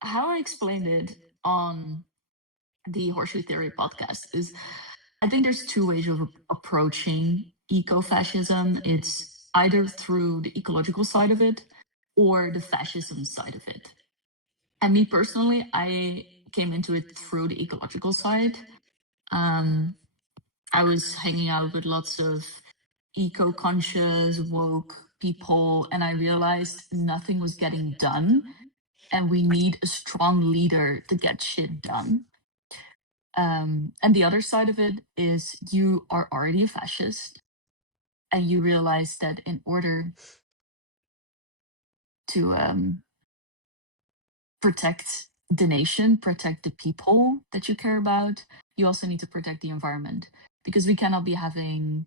how I explained it on the Horseshoe Theory podcast is I think there's two ways of approaching eco-fascism. It's either through the ecological side of it or the fascism side of it. And me personally, I came into it through the ecological side. Um, I was hanging out with lots of eco-conscious, woke people, and I realized nothing was getting done, and we need a strong leader to get shit done. And the other side of it is you are already a fascist, and you realize that in order to protect the nation, protect the people that you care about, you also need to protect the environment, because we cannot be having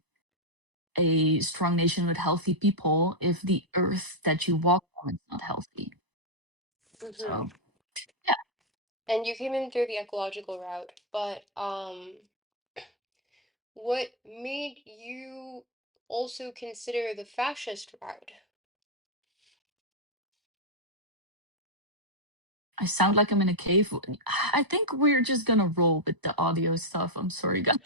a strong nation with healthy people if the earth that you walk on is not healthy. So yeah, And you came in through the ecological route, but what made you also consider the fascist route? I sound like I'm in a cave. I think we're just gonna roll with the audio stuff. I'm sorry, guys.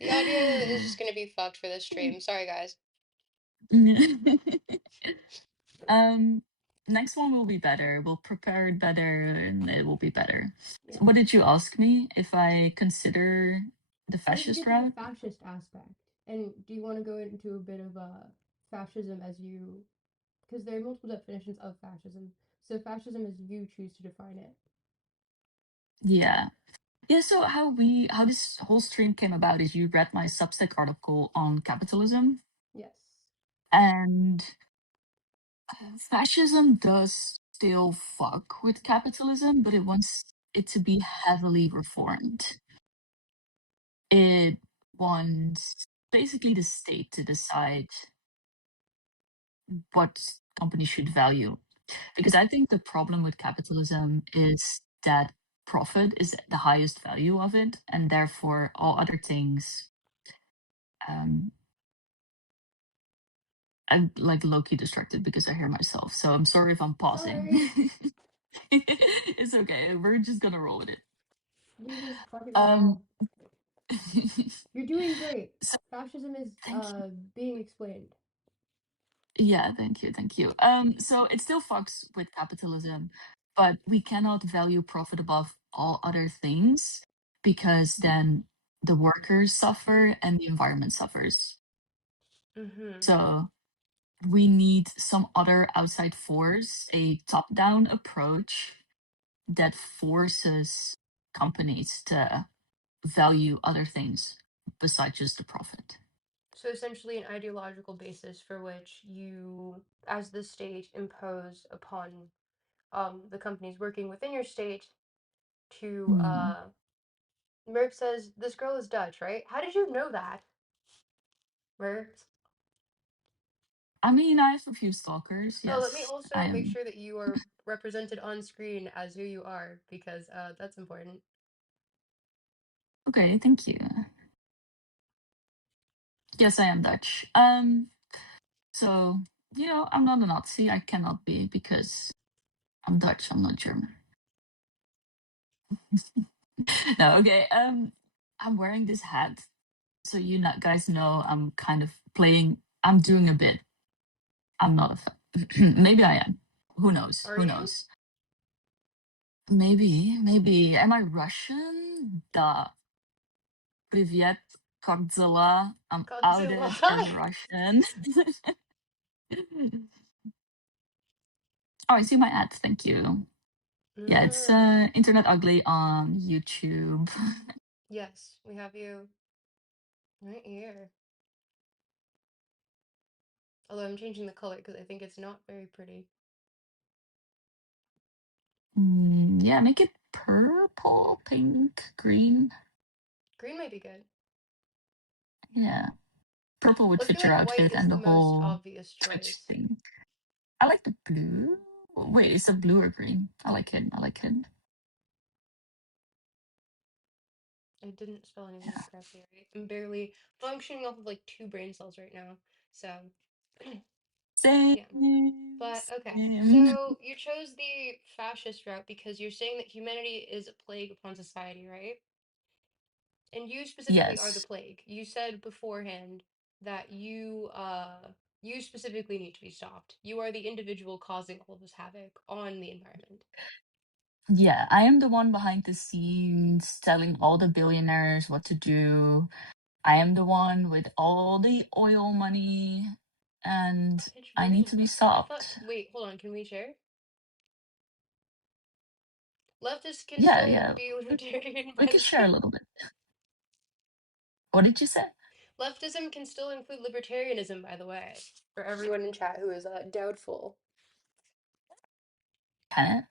The audio is just gonna be fucked for this stream. Sorry, guys. um, next one will be better. We'll prepare it better, and it will be better. Yeah. So what did you ask me if I consider the How did you fascist get to the route? fascist aspect? And do you want to go into a bit of fascism as you, because there are multiple definitions of fascism. So fascism as you choose to define it. Yeah. Yeah, so how this whole stream came about is you read my Substack article on capitalism, Yes. and fascism does still fuck with capitalism, but it wants it to be heavily reformed. It wants basically the state to decide what companies should value. Because I think the problem with capitalism is that profit is the highest value of it, and therefore all other things. I'm like low-key distracted because I hear myself, so I'm sorry if I'm pausing. Sorry. It's okay. We're just gonna roll with it. You just fucking Um, evolved. You're doing great. so Fascism is thank you. being explained. Yeah, thank you. So it still fucks with capitalism, but we cannot value profit above all other things because then the workers suffer and the environment suffers. Mm-hmm. So we need some other outside force, a top-down approach that forces companies to value other things besides just the profit. So essentially, an ideological basis for which you, as the state, impose upon the companies working within your state to. Hmm. Merp says this girl is Dutch, right? How did you know that, Merp? I mean, I have a few stalkers. Oh, let me Yes, I also make am. sure that you are represented on screen as who you are because that's important. Okay, thank you. Yes, I am Dutch. So I'm not a Nazi. I cannot be because I'm Dutch. I'm not German. No, okay. I'm wearing this hat, so guys know I'm kind of playing. I'm doing a bit. I'm not a. Maybe I am. Who knows? Are Who you? knows? Maybe. Am I Russian? Duh. Привет, Godzilla. I'm Godzilla. outed as a Russian. Oh, I see my ad. Thank you. Yeah, it's Mm. Internet Ugly on YouTube. Yes, we have you right here. Although I'm changing the color because I think it's not very pretty. Yeah, make it purple, pink, green. Green might be good. Yeah, purple would I feel fit your like white outfit is and the the most whole obvious Twitch choice. thing. I like the blue. Wait, is it blue or green? I like it. I like it. I didn't spell anything Yeah. correctly, right? I'm barely functioning off of like 2 brain cells right now. So Same. Yeah. But okay, Same. so you chose the fascist route because you're saying that humanity is a plague upon society, right? And you specifically are the Yes. plague. You said beforehand that you specifically need to be stopped. You are the individual causing all this havoc on the environment. Yeah, I am the one behind the scenes telling all the billionaires what to do. I am the one with all the oil money, and Bitch, I where did need it to be go? I thought. stopped. Wait, hold on. Can we share? Leftists can Yeah, still yeah, be libertarian, we by can the share a way. little bit. What did you say? Leftism can still include libertarianism, by the way, for everyone in chat who is doubtful. Can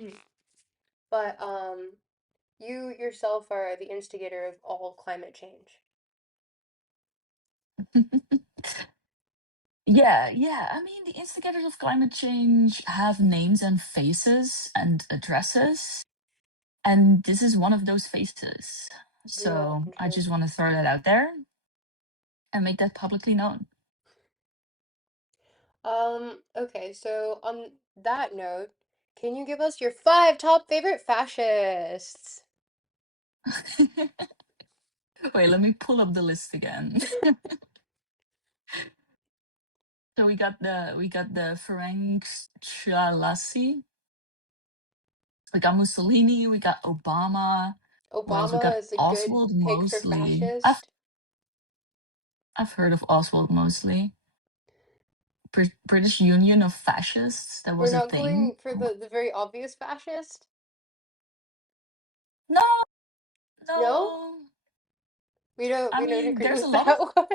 Hmm. But you yourself are the instigator of all climate change. it? Yeah, yeah. I mean, the instigators of climate change have names and faces and addresses, and this is one of those faces. Real So I interesting. just want to throw that out there and make that publicly known. Okay, so on that note, can you give us your five top favorite fascists? Wait, let me pull up the list again. So we got the Ferenc Chalassi, we got Mussolini, we got Obama. What else? We Obama got is a good Oswald pick for Mosley. I've fascist. I've heard of Oswald Mosley. British Union of Fascists. That We're was a not thing. going for the very obvious fascist? No, No? no. I We don't mean, agree there's a with lot of that one.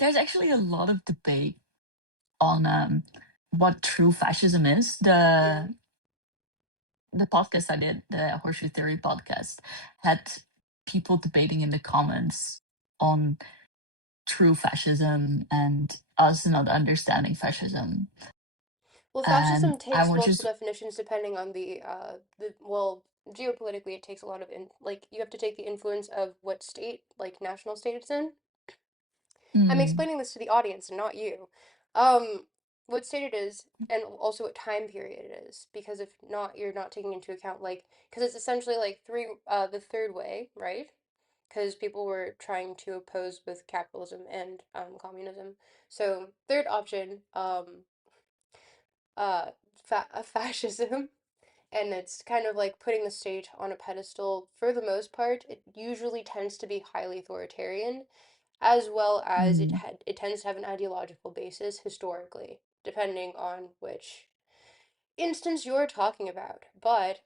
there's actually a lot of debate on what true fascism is. Yeah. The podcast I did, the Horseshoe Theory podcast, had people debating in the comments on true fascism and us not understanding fascism. Well, And fascism I takes want multiple just, definitions depending on well, geopolitically it takes a lot of like you have to take the influence of what state, like national state it's in. I'm mm, explaining this to the audience and not you. Um, what state it is and also what time period it is because if not you're not taking into account like because it's essentially like the third way, right? Because people were trying to oppose both capitalism and communism. So, third option, uh, fascism, and it's kind of like putting the state on a pedestal. For the most part, it usually tends to be highly authoritarian, as well as mm, it tends to have an ideological basis historically, depending on which instance you're talking about. But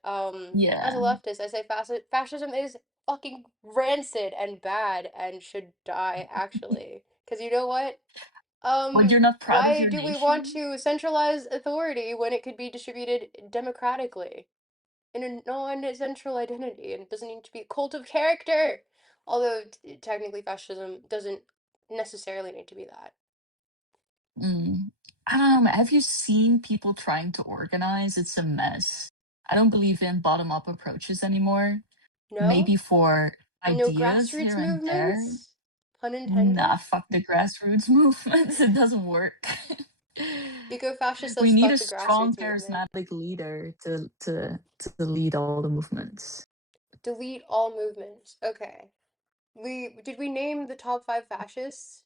as a yeah. leftist, I say fascism is fucking rancid and bad and should die actually. Because you know what? When you're not proud of Why your do we want nation. to centralize authority when it could be distributed democratically in a non-central identity and it doesn't need to be a cult of character? Although technically fascism doesn't necessarily need to be that. Mm. Have you seen people trying to organize? It's a mess. I don't believe in bottom up approaches anymore. No? Maybe for No ideas grassroots here and there. movements? Pun Nah, intended? fuck the grassroots movements. It doesn't work. Eco-fascist We says need fuck a the strong, grassroots movement. charismatic leader to lead all the movements. Delete all movements. Okay. We name the top five fascists?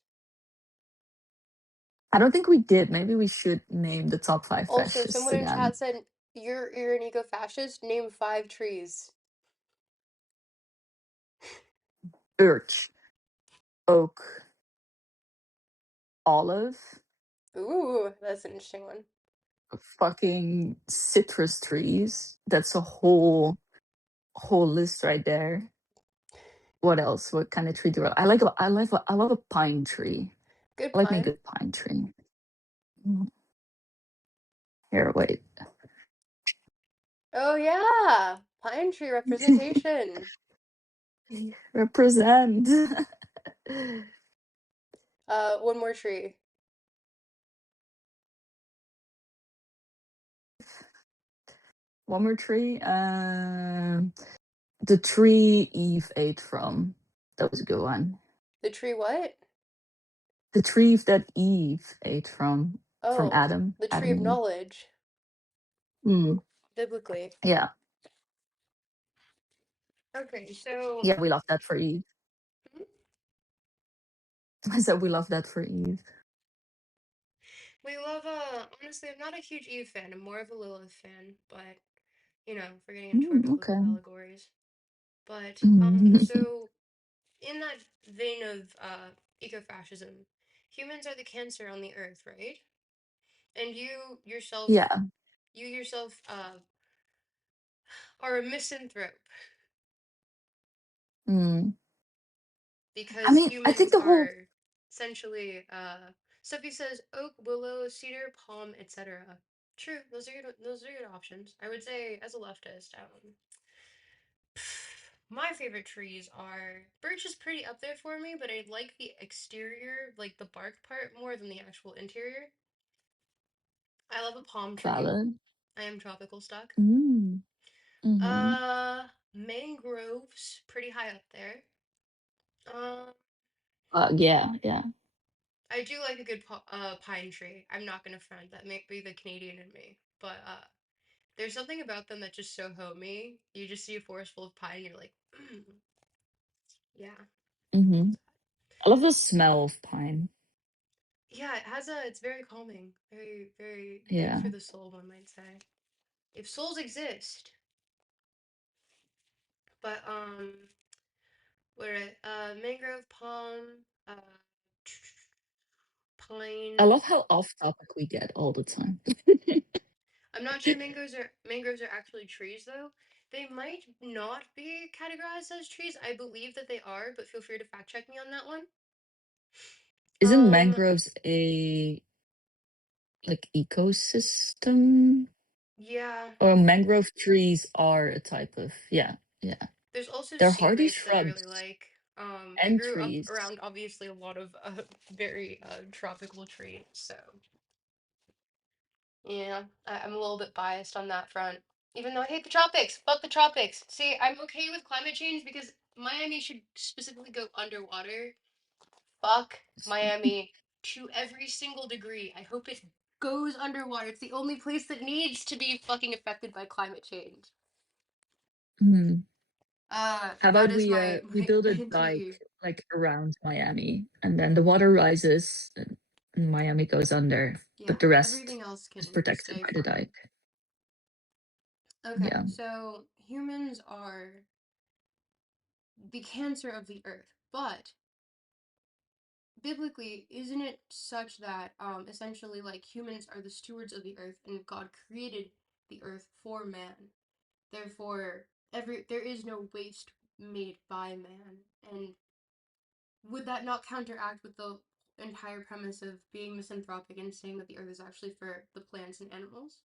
I don't think we did. Maybe we should name the top five Also, fascists someone in again. chat said you're an eco-fascist. Name five trees. Birch, oak, olive, Ooh, that's an interesting one. fucking citrus trees. That's a whole list right there. What else? What kind of tree do I love a pine tree. Good I like me a pun. good pine tree. Mm, here, wait. Oh yeah, pine tree representation. Represent. One more tree. One more tree. The tree Eve ate from. That was a good one. The tree what? The tree that Eve ate from Oh, Adam, the tree Adam of and Eve. knowledge, Mm, biblically. yeah, Okay, so yeah, we love that for Eve. hmm, I said we love that for Eve. we love, honestly, I'm not a huge Eve fan. I'm more of a Lilith fan, but, if we're getting into our biblical Okay. allegories. But, Mm, so in that vein of, ecofascism, humans are the cancer on the earth, right? And yeah. you yourself, are a misanthrope Mm. I because mean, I think humans the whole. are essentially, Sophie says oak, willow, cedar, palm, etc. True, those are good options. I would say as a leftist, my favorite trees are birch is pretty up there for me, but I like the exterior, like the bark part more than the actual interior. I love a palm tree. Valid. I am tropical stuck. Mm. Mm-hmm. Mangroves pretty high up there. Um, Yeah, yeah. I do like a good pine tree. I'm not gonna front. That may be the Canadian in me, but there's something about them that just so homey. You just see a forest full of pine, you're like, yeah, Mm-hmm. I love the smell of pine. yeah. It's very calming, very, very good Yeah. for the soul, one might say, if souls exist. But what are mangrove, palm, I pine. love how off topic we get all the time. I'm not sure mangroves are actually trees though. They might not be categorized as trees. I believe that they are, but feel free to fact check me on that one. Isn't Um, mangroves a like ecosystem? yeah. Or mangrove trees are a type of, yeah, yeah. There's also They're sea hardy grapes that I really shrubs like. I and grew up trees. around obviously a lot of very tropical trees, so yeah, I'm a little bit biased on that front. Even though I hate the tropics, fuck the tropics. See, I'm okay with climate change because Miami should specifically go underwater. Fuck Miami to every single degree. I hope it goes underwater. It's the only place that needs to be fucking affected by climate change. Hmm. How That about is we my build a anti. dike like around Miami, and then the water rises and Miami goes under, Yeah, but the rest everything else is can protected stay by the fine. dike. Okay, Yeah. so humans are the cancer of the earth, but biblically, isn't it such that essentially like humans are the stewards of the earth and God created the earth for man? Therefore, there is no waste made by man. And would that not counteract with the entire premise of being misanthropic and saying that the earth is actually for the plants and animals?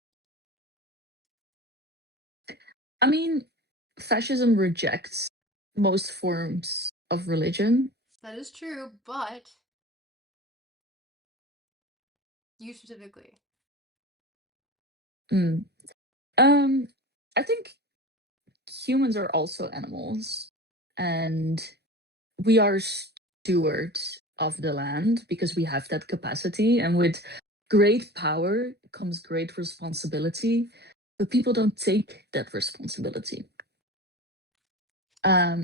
I mean, fascism rejects most forms of religion. That is true, but you specifically. Mm. I think humans are also animals, and we are stewards of the land because we have that capacity, and with great power comes great responsibility, but people don't take that responsibility,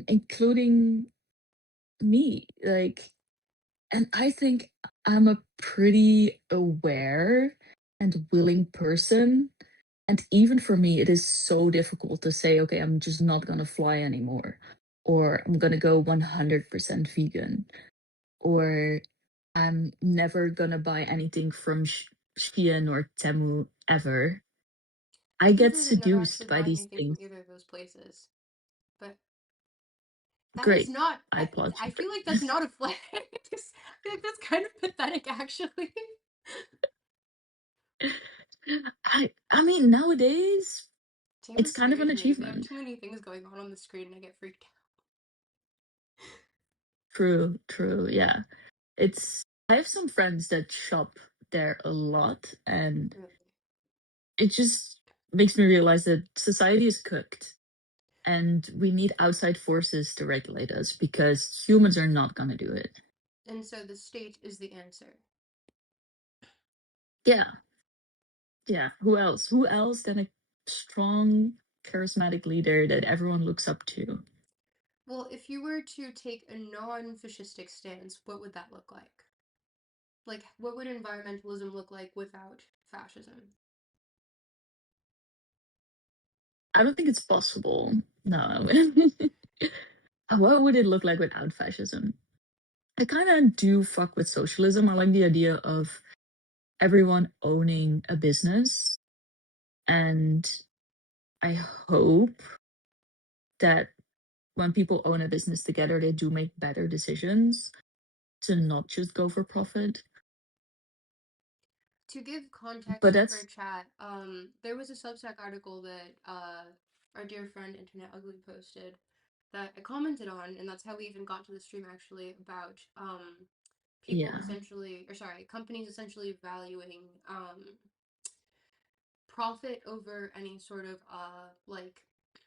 including me, like. And I think I'm a pretty aware and willing person. And even for me, it is so difficult to say, okay, I'm just not going to fly anymore, or I'm going to go 100% vegan, or I'm never going to buy anything from Shein or Temu ever. I I can get prove I've never actually seduced by bought these anything from things. either of those places. But that is Great. not. I applaud I you for feel like that's this. not a flex. I feel like that's kind of pathetic, actually. I mean, nowadays, Seems it's to kind of an scares me. We have achievement. too many things going on the screen, and I get freaked out. True, true. Yeah. I have some friends that shop there a lot, and Really. it just makes me realize that society is cooked, and we need outside forces to regulate us because humans are not going to do it. And so the state is the answer. Yeah. Yeah. Who else? Who else than a strong, charismatic leader that everyone looks up to? Well, if you were to take a non-fascistic stance, what would that look like? Like, what would environmentalism look like without fascism? I don't think it's possible. No. What would it look like without fascism? I kind of do fuck with socialism. I like the idea of everyone owning a business. And I hope that when people own a business together, they do make better decisions to not just go for profit. To give But context for that's, chat, there was a Substack article that our dear friend Internet Ugly posted that I commented on, and that's how we even got to the stream actually, about people yeah. essentially, or sorry, companies essentially valuing profit over any sort of like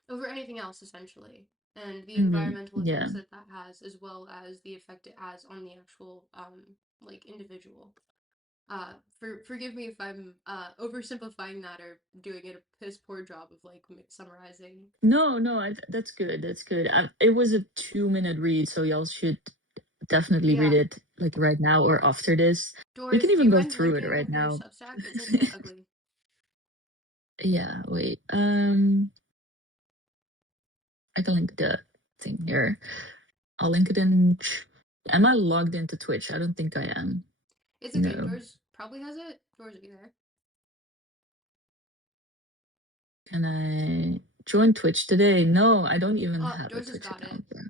over anything else essentially, and the environmental Yeah. effects that that has, as well as the effect it has on the actual like individual. Forgive me if I'm oversimplifying that or doing it a piss poor job of like summarizing. No, that's good. That's good. It was a 2-minute read, so y'all should definitely read Yeah, it like right now or after this. We Doors, can do even you go mind through it linking right her now. Substack? It's Internet Ugly. Yeah, wait. I can link the thing here. I'll link it in. Am I logged into Twitch? I don't think I am. It's okay. No. Doors probably has it. Doors, are you there? Can I join Twitch today? No, I don't even Oh, have a Doors has Twitch got it. account. Bro.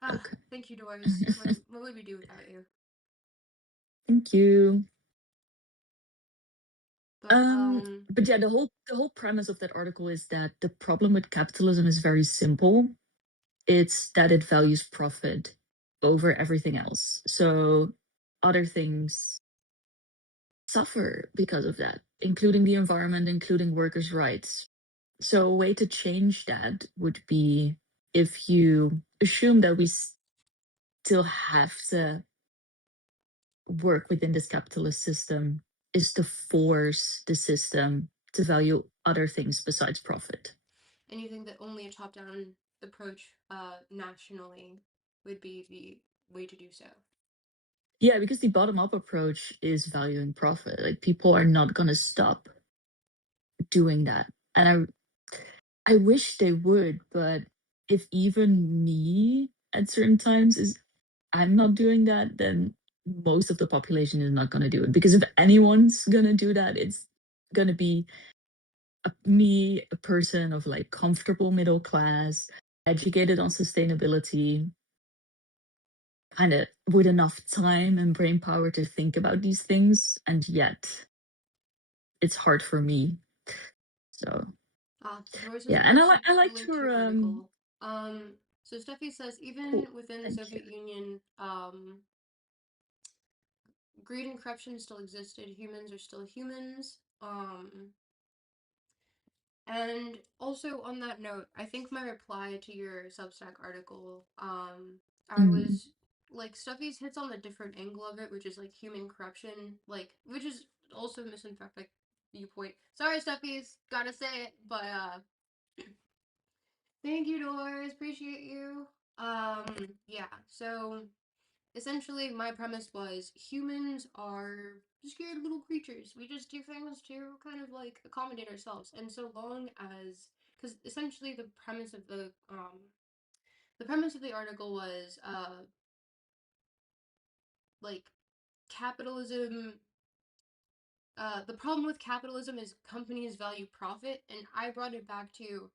Ah, Okay. thank you, Doors. What would we do without you? Thank you. But But yeah, the whole premise of that article is that the problem with capitalism is very simple. It's that it values profit over everything else. So other things suffer because of that, including the environment, including workers' rights. So a way to change that would be if you assume that we still have to work within this capitalist system, is to force the system to value other things besides profit. and you think that only a top-down approach, nationally, would be the way to do so? Yeah, because the bottom up approach is valuing profit. Like people are not going to stop doing that. And I wish they would, but if even me at certain times is I'm not doing that, then most of the population is not going to do it. Because if anyone's going to do that, it's going to be me, a person of like comfortable middle class, educated on sustainability, kind of with enough time and brain power to think about these things. And yet it's hard for me. So Ah, Doris has yeah, and posted I the liked link to your your article. So Steffi says cool. even within the Thank you. Soviet Union, greed and corruption still existed. Humans are still humans. And also on that note, I think my reply to your Substack article, I Mm. was like Steffi's hits on the different angle of it, which is like human corruption, like which is also misanthropic viewpoint. Sorry, Steffi's gotta say it, but thank you, Doris. Appreciate you. Yeah. So essentially, my premise was humans are scared little creatures. We just do things to kind of like accommodate ourselves. And so long as, because essentially the premise of the article was like capitalism. The problem with capitalism is companies value profit, and I brought it back to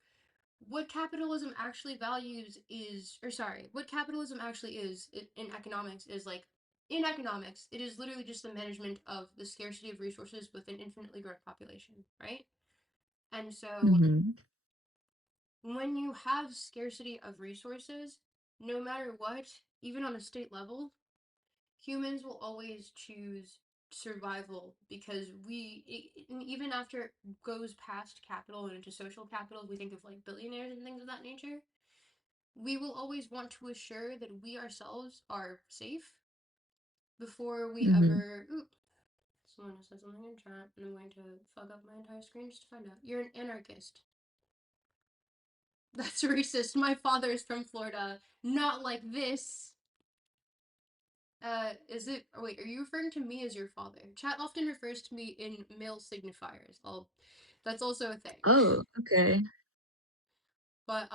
what capitalism actually values is, or sorry, what capitalism actually is in economics is like, in economics, it is literally just the management of the scarcity of resources with an infinitely growing population, right? And so Hmm. when you have scarcity of resources, no matter what, even on a state level, humans will always choose survival, because even after it goes past capital and into social capital, we think of like billionaires and things of that nature. We will always want to assure that we ourselves are safe before we Mm-hmm. ever. Ooh, someone said something in chat, and I'm going to fuck up my entire screen just to find out. You're an anarchist. That's racist. My father is from Florida. Not like this. Is it? Oh, wait, are you referring to me as your father? Chat often refers to me in male signifiers. That's also a thing. Oh, okay. But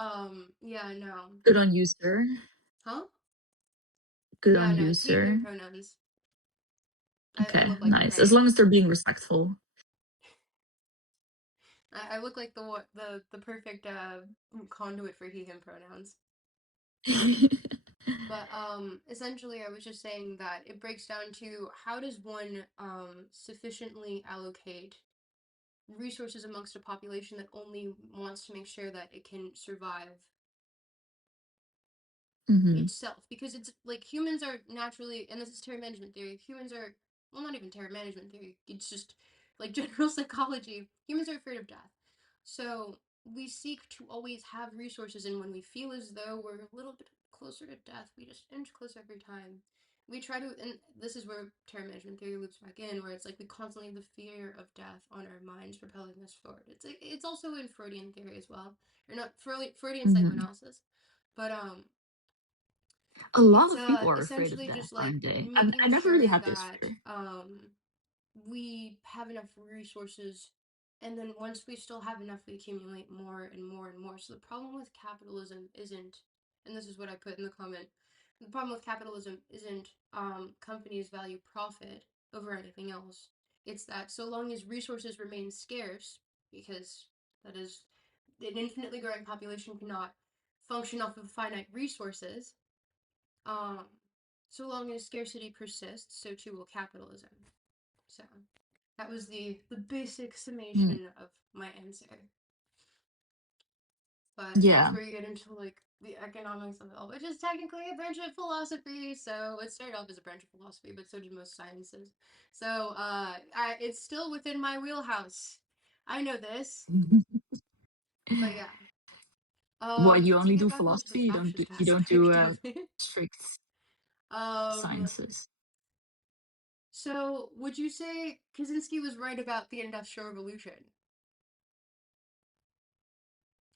yeah, no. Good on you, sir. Huh? Good Yeah, on no. you, It's he, him sir. pronouns. I Okay, look like the nice. As right. long as they're being respectful. I look like the perfect conduit for he, him pronouns. But essentially, I was just saying that it breaks down to how does one sufficiently allocate resources amongst a population that only wants to make sure that it can survive Mm-hmm. itself, because it's like humans are naturally, and this is terror management theory, humans are, well, not even terror management theory, it's just like general psychology, humans are afraid of death. So we seek to always have resources, and when we feel as though we're a little bit closer to death, we just inch closer every time. We try to, and this is where terror management theory loops back in, where it's like we constantly have the fear of death on our minds propelling us forward. It's also in Freudian theory as well, or not Freudian Mm-hmm. psychoanalysis, but A lot it's of people are afraid of essentially death, just like aren't they? I making never really sure had this that fear. we have enough resources, and then once we still have enough, we accumulate more and more and more. So the problem with capitalism isn't, and this is what I put in the comment, the problem with capitalism isn't companies value profit over anything else. It's that so long as resources remain scarce, because that is, an infinitely growing population cannot function off of finite resources, um, so long as scarcity persists, so too will capitalism. So that was the basic Mm. summation of my answer. But that's Yeah. where you get into like the economics of it all, which is technically a branch of philosophy. So it started off as a branch of philosophy, but so did most sciences. So it's still within my wheelhouse. I know this, but yeah. What, you To only get do back onto the philosophy? fascist You don't do aspect of it, strict um, sciences? so would you say Kaczynski was right about the Industrial Revolution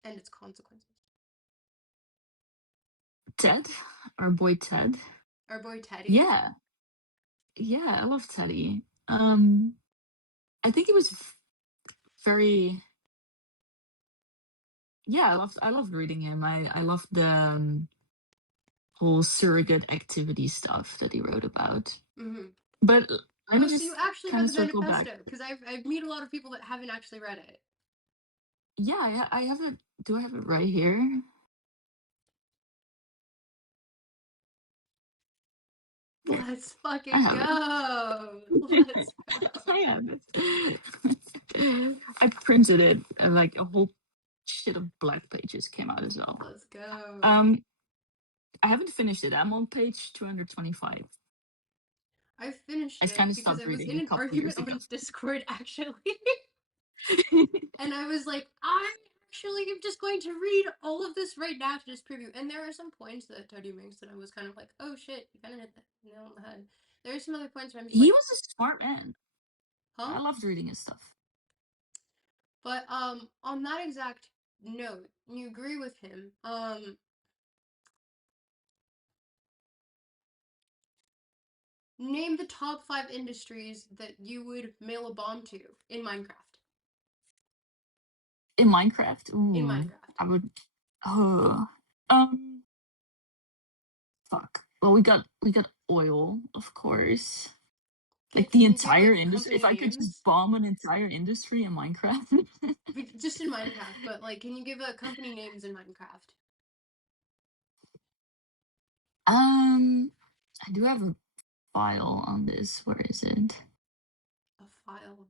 and its consequences? Ted, our boy Ted. Our boy Teddy? Yeah, yeah, I love Teddy. I think he was very. Yeah, I loved reading him. I loved the whole surrogate activity stuff that he wrote about. Mm-hmm. But let me Oh, so you just actually kind read of the circle back. manifesto? Because I meet a lot of people that haven't actually read it. Yeah, I have it. Do I have it right here? There, Let's I fucking have it. go. Let's go. I have it. I printed it, and like a whole shit of black pages came out as well. Let's go. Um, I haven't finished it. I'm on page 225. I finished I kind it of because stopped I was reading in a an couple years argument ago. on Discord actually. And I was like, I actually am just going to read all of this right now to just preview. And there are some points that Teddy makes that I was kind of like, oh shit, you kind of hit the nail on the head. There are some other points where I'm just He like, was a smart man. huh? I loved reading his stuff. But on that exact note, you agree with him. Name the top 5 industries that you would mail a bomb to in Minecraft. In Minecraft, In ooh, Minecraft. I would. Oh, um, fuck. Well, we got oil, of course. Okay, Like the can you give entire like industry. If company I could just names? bomb an entire industry in Minecraft. Just in Minecraft, but like, can you give company names in Minecraft? I do have a file on this. Where is it? A file.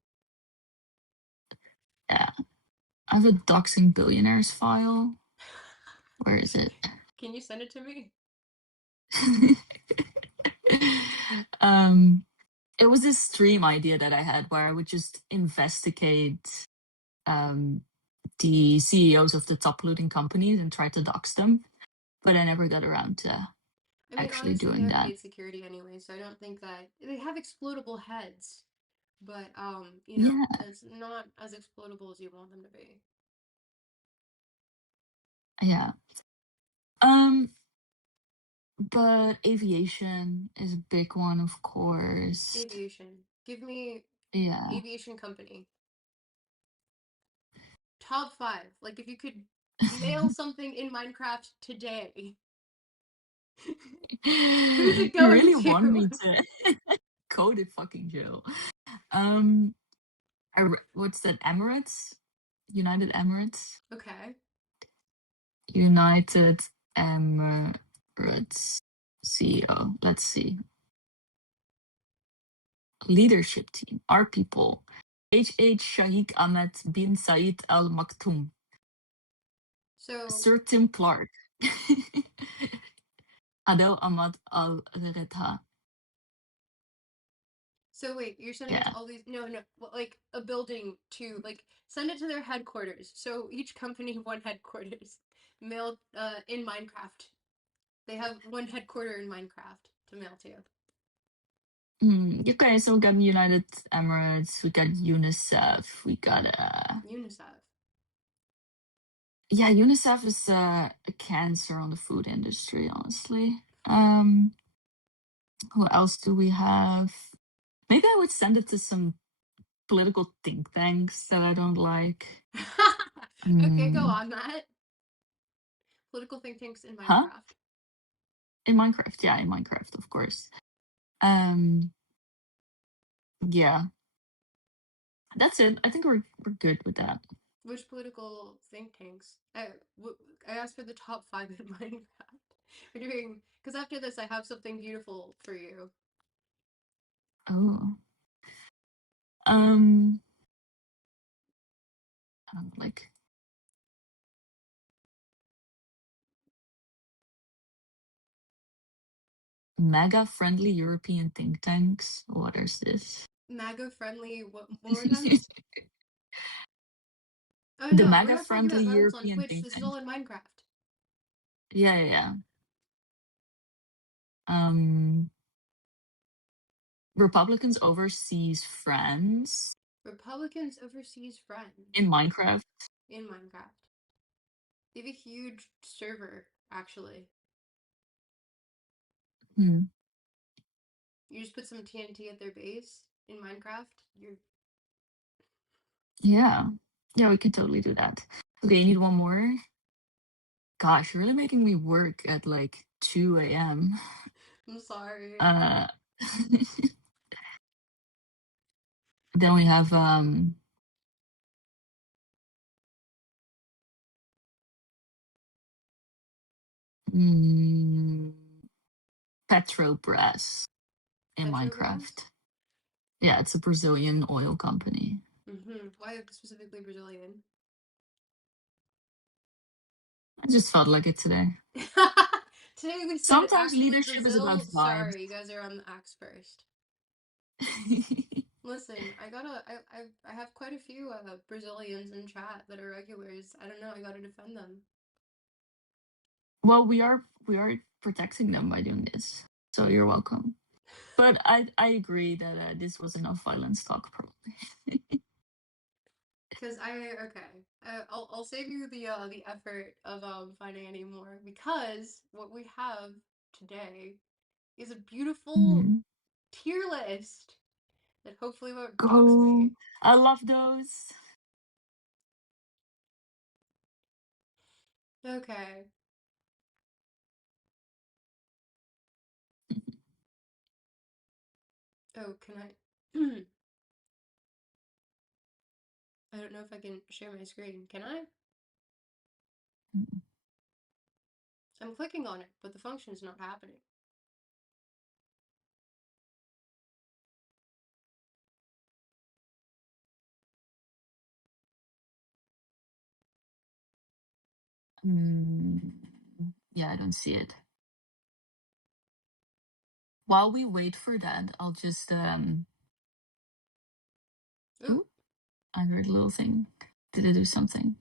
Yeah, I have a doxing billionaires file. Where is it? Can you send it to me? um, it was this stream idea that I had where I would just investigate the CEOs of the top polluting companies and try to dox them, but I never got around to I mean, actually honestly, they doing have that. paid security anyway, so I don't think that they have explodable heads, but you know, Yeah, it's not as explodable as you want them to be. yeah. But aviation is a big one, of course. Aviation. Give me Yeah. aviation company. Top five. Like if you could mail something in Minecraft today, who's it You going really want to? me to go to fucking jail. What's that? Emirates? United Emirates? Okay. United Emirates CEO. Let's see. Leadership team. Our people. H. Shaikh Ahmed bin Said Al Maktoum. So Sir Tim Clark. Adel Ahmad Al Redha. so wait, you're sending it to Yeah. all these no, like a building to like send it to their headquarters. So each company one headquarters. Mail in Minecraft. They have one headquarter in Minecraft to mail to. Okay, so we got United Emirates, we got UNICEF, we got UNICEF. yeah, UNICEF is a cancer on the food industry, honestly. Who else do we have? Maybe I would send it to some political think tanks that I don't like. Okay, go Mm, on, Matt. Political think tanks in huh? Minecraft. In Minecraft, yeah, in Minecraft, of course. Um, yeah, that's it. I think we're good with that. Which political think tanks? I asked for the top five in Minecraft. We're doing because after this, I have something beautiful for you. Oh, like mega friendly European think tanks. What is this? MAGA friendly. What? One more time. Oh The no, we're mega not talking friendly about violence on European Twitch. think This is tank. all in Minecraft. Yeah, yeah, yeah. Um, Republicans overseas friends Republicans overseas in friends Minecraft. in Minecraft. They have a huge server, actually. Hmm. You just put some TNT at their base in Minecraft. You're Yeah, yeah, we could totally do that. Okay, you need one more. Gosh, you're really making me work at like 2 a.m. I'm sorry. Uh, then we have mm, Petrobras in Petrobras? Minecraft. Yeah, it's a Brazilian oil company. Why specifically Brazilian? I just felt like it today. Today we said Sometimes actually leadership is about Brazil. vibes. Sorry, you guys are on the axe first. Listen, I have quite a few Brazilians in chat that are regulars. I don't know. I gotta defend them. Well, we are protecting them by doing this, so you're welcome. But I agree that this was enough violence talk, probably. Cause okay, I'll save you the effort of finding any more because what we have today is a beautiful Mhm. tier list that hopefully won't dox Go! me. I love those. Okay. Oh, can I? I don't know if I can share my screen. Can I? I'm clicking on it, but the function is not happening. Mm, yeah, I don't see it. while we wait for that, I'll just Ooh, ooh, I heard a little thing. Did it do something?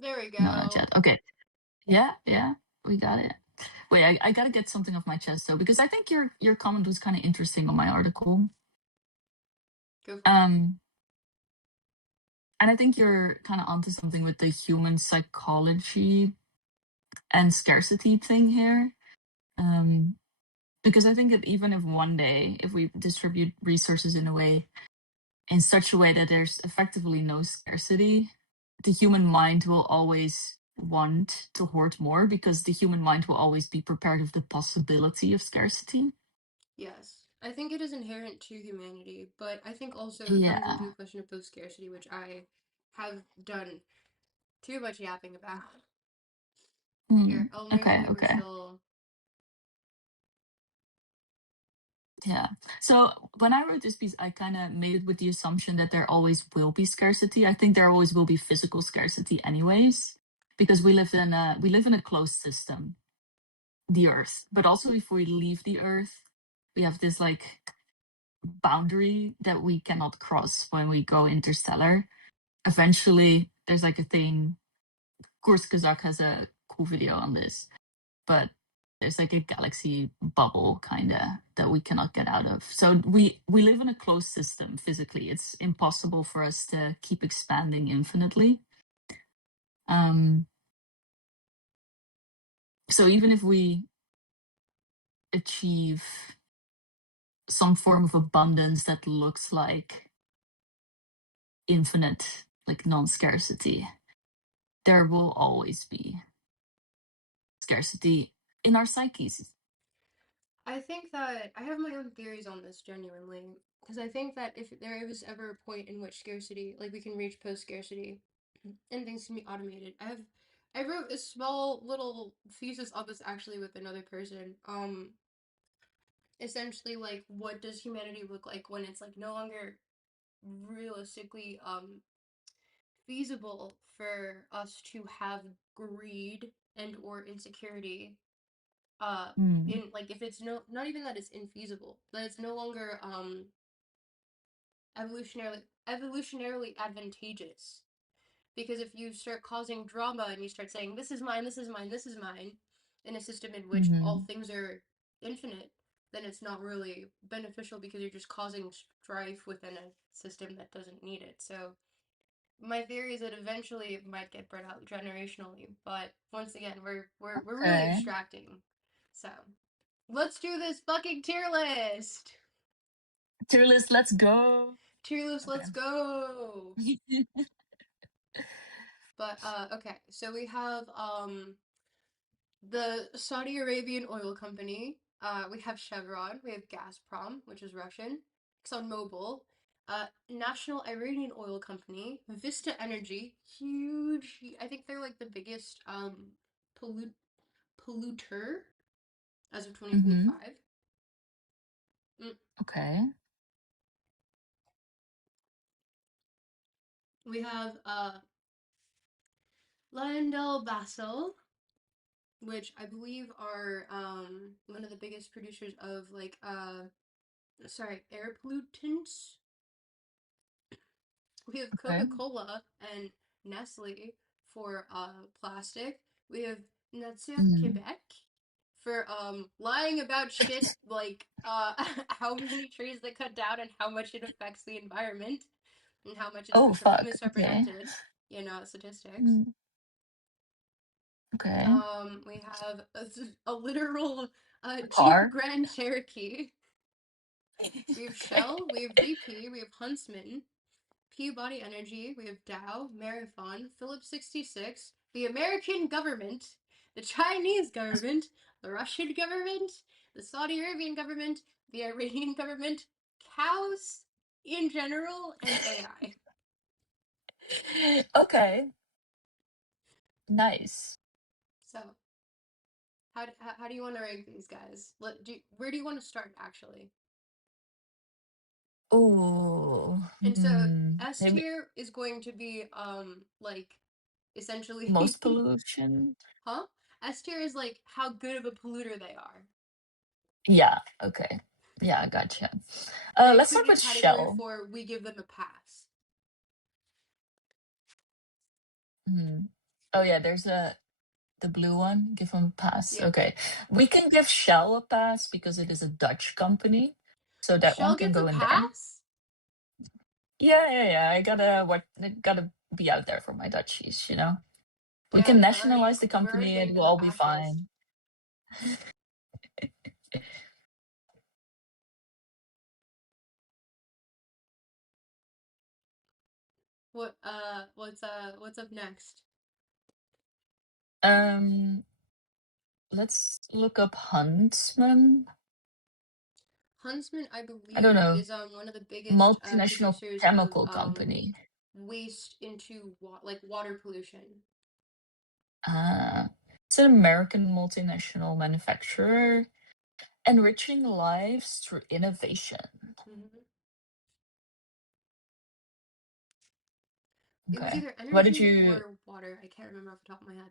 there we No, not go. yet. Okay. Yeah, we got it. Wait, I gotta get something off my chest though, because I think your comment was kind of interesting on my article. Go for it. And I think you're kind of onto something with the human psychology and scarcity thing here. Because I think that even if one day, if we distribute resources in such a way that there's effectively no scarcity, the human mind will always want to hoard more because the human mind will always be prepared with the possibility of scarcity. Yes. I think it is inherent to humanity, but I think also it comes into Yeah. the question of post scarcity, which I have done too much yapping about. Here, Hmm. I'll make Okay. believe we're Okay. still. Yeah. So when I wrote this piece, I kind of made it with the assumption that there always will be scarcity. I think there always will be physical scarcity, anyways, because we live in a closed system, the Earth. But also, if we leave the Earth, we have this like boundary that we cannot cross when we go interstellar. Eventually, there's like a thing. Of course, Kazakh has a cool video on this, but there's like a galaxy bubble kind of that we cannot get out of. So we live in a closed system physically. It's impossible for us to keep expanding infinitely. Um, so even if we achieve some form of abundance that looks like infinite, like non-scarcity, there will always be scarcity in our psyches. I think that I have my own theories on this genuinely, because I think that if there is ever a point in which scarcity, like we can reach post scarcity, and things can be automated. I wrote a small little thesis on this actually with another person. Essentially like what does humanity look like when it's like no longer realistically feasible for us to have greed and or insecurity Mm. in like if it's no not even that it's infeasible that it's no longer evolutionarily advantageous because if you start causing drama and you start saying this is mine, this is mine, this is mine in a system in which all Mm-hmm. things are infinite, then it's not really beneficial because you're just causing strife within a system that doesn't need it. So my theory is that eventually it might get bred out generationally, but once again, we're really Okay. abstracting. So let's do this fucking tier list. Tierlist, let's go. Tier list, Okay. let's go. But okay, so we have the Saudi Arabian oil company. We have Chevron. We have Gazprom, which is Russian. ExxonMobil. National Iranian Oil Company. Vista Energy. Huge. I think they're like the biggest pollut polluter as of Mm-hmm. 2025. Mm. Okay. We have Lyondell Basel, which I believe are one of the biggest producers of like air pollutants. We have Okay. Coca-Cola and Nestle for plastic. We have Natsia Mm. Quebec for lying about shit like how many trees they cut down and how much it affects the environment and how much it's Oh, fuck. Okay. misrepresented, statistics. Mm. Okay. We have a literal Jeep Car. Grand Cherokee. We have Okay. Shell, we have BP, we have Huntsman, Peabody Energy, we have Dow, Marathon, Phillips 66, the American government, the Chinese government, the Russian government, the Saudi Arabian government, the Iranian government, cows in general, and AI. Okay. Nice. So, how do you want to rank these guys? Where do you want to start, actually? Ooh. And so, S Maybe tier is going to be, like, essentially, most pollution. huh? S tier is like how good of a polluter they are. Yeah, okay. Yeah, gotcha. They Let's include start in a with category Shell. for we give them a pass. Oh yeah, there's the blue one. Give them a pass. Yeah. Okay, we can give Shell a pass because it is a Dutch company, so that one Shell can gets a go in there. pass? Yeah. I gotta be out there for my Dutchies, you know. We can Damn, nationalize the we're already company. getting It to will the all be fascist. fine. What's up next? Let's look up Huntsman. Huntsman, I I don't believe, know. is one of the biggest Multinational producers of chemical company. waste into like water pollution. It's an American multinational manufacturer enriching lives through innovation. Mm-hmm. It was Okay. either What did energy you? or water. I can't remember off the top of my head.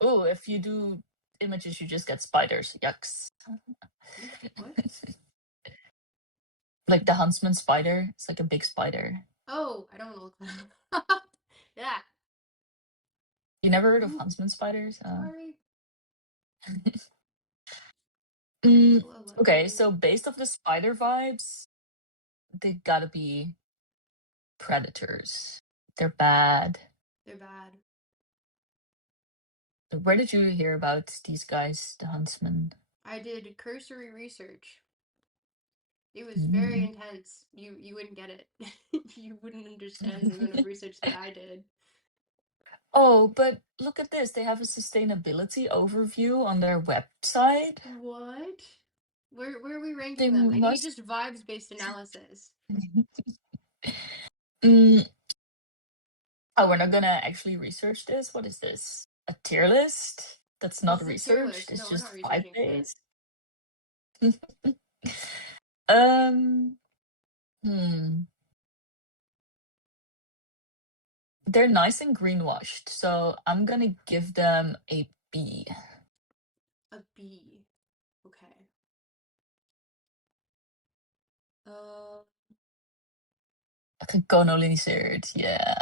Oh, if you do images, you just get spiders. Yucks. What? Like the Huntsman spider. It's like a big spider. Oh, I don't want to look that. Yeah. You never heard of Ooh, Huntsman spiders? sorry. Mm, Hello, okay, Lebanon. so based off the spider vibes, they gotta be predators. They're bad. They're bad. Where did you hear about these guys, the Huntsman? I did cursory research. It was very Mm. intense. You wouldn't get it. You wouldn't understand the amount of research that I did. Oh, but look at this. They have a sustainability overview on their website. What? Where are we They ranking them? I need must. just vibes based analysis. Mm, oh, we're not gonna actually research this. What is this? A tier list? That's not What's the tier researched. list? It's No, we're just not five researching shit. days. um, hmm. They're nice and greenwashed, so I'm gonna give them a B. A B. Okay. Uh, Gekoloniseerd, yeah.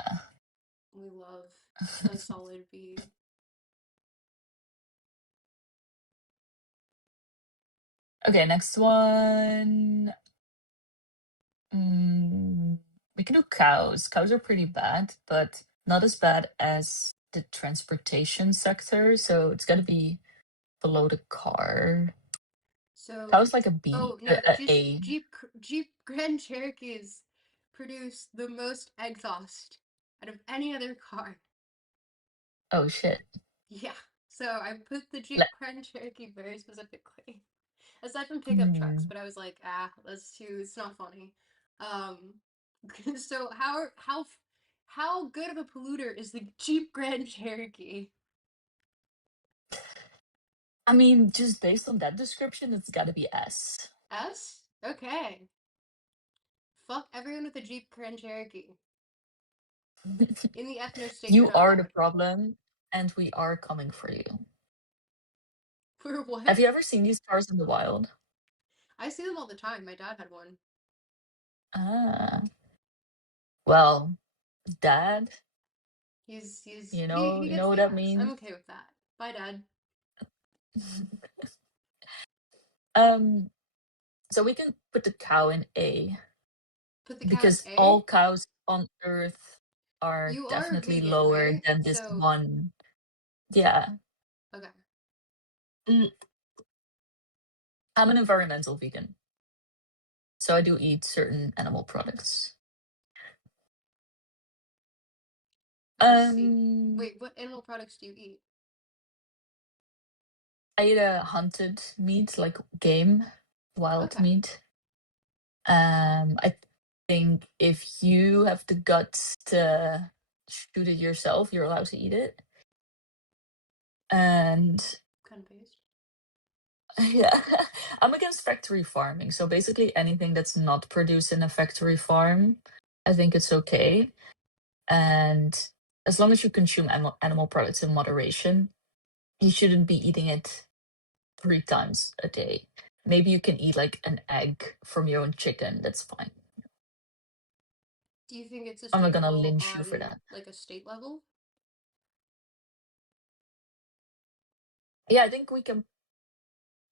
we love a solid B. Okay, next one. We can do cows. Cows are pretty bad, but not as bad as the transportation sector. So it's got to be below the car. So, Cows like a B, oh no, a just A. Jeep Grand Cherokees produce the most exhaust out of any other car. Oh shit. Yeah. So I put the Jeep Le- Grand Cherokee very specifically. Aside from pickup trucks, Hmm. but I was like, that's too. It's not funny. Um, so how good of a polluter is the Jeep Grand Cherokee? I mean, just based on that description, it's got to be S. S? Okay. Fuck everyone with a Jeep Grand Cherokee. In the ethno state, you're You not are the allowed. problem, and we are coming for you. For what? Have you ever seen these cars in the wild? I see them all the time. My dad had one. Ah, well, Dad, He you gets know what the that ass. I'm means. okay with that. Bye, Dad. um, so we can put the cow in A Put the cow in because A. all cows on Earth are You are definitely vegan, lower right? than this So one. Yeah, okay. mm, I'm an environmental vegan, so I do eat certain animal products. I see. Um, Wait, what animal products do you eat? I eat a hunted meat, like game, wild Okay. meat. I think if you have the guts to shoot it yourself, you're allowed to eat it. And Kind of based. yeah, I'm against factory farming. So basically, anything that's not produced in a factory farm, I think it's okay. And as long as you consume animal products in moderation, you shouldn't be eating it 3 times a day. maybe you can eat like an egg from your own chicken. That's fine. Do you think it's I'm not gonna sustainable lynch you for on that. like a state level? Yeah, I think we can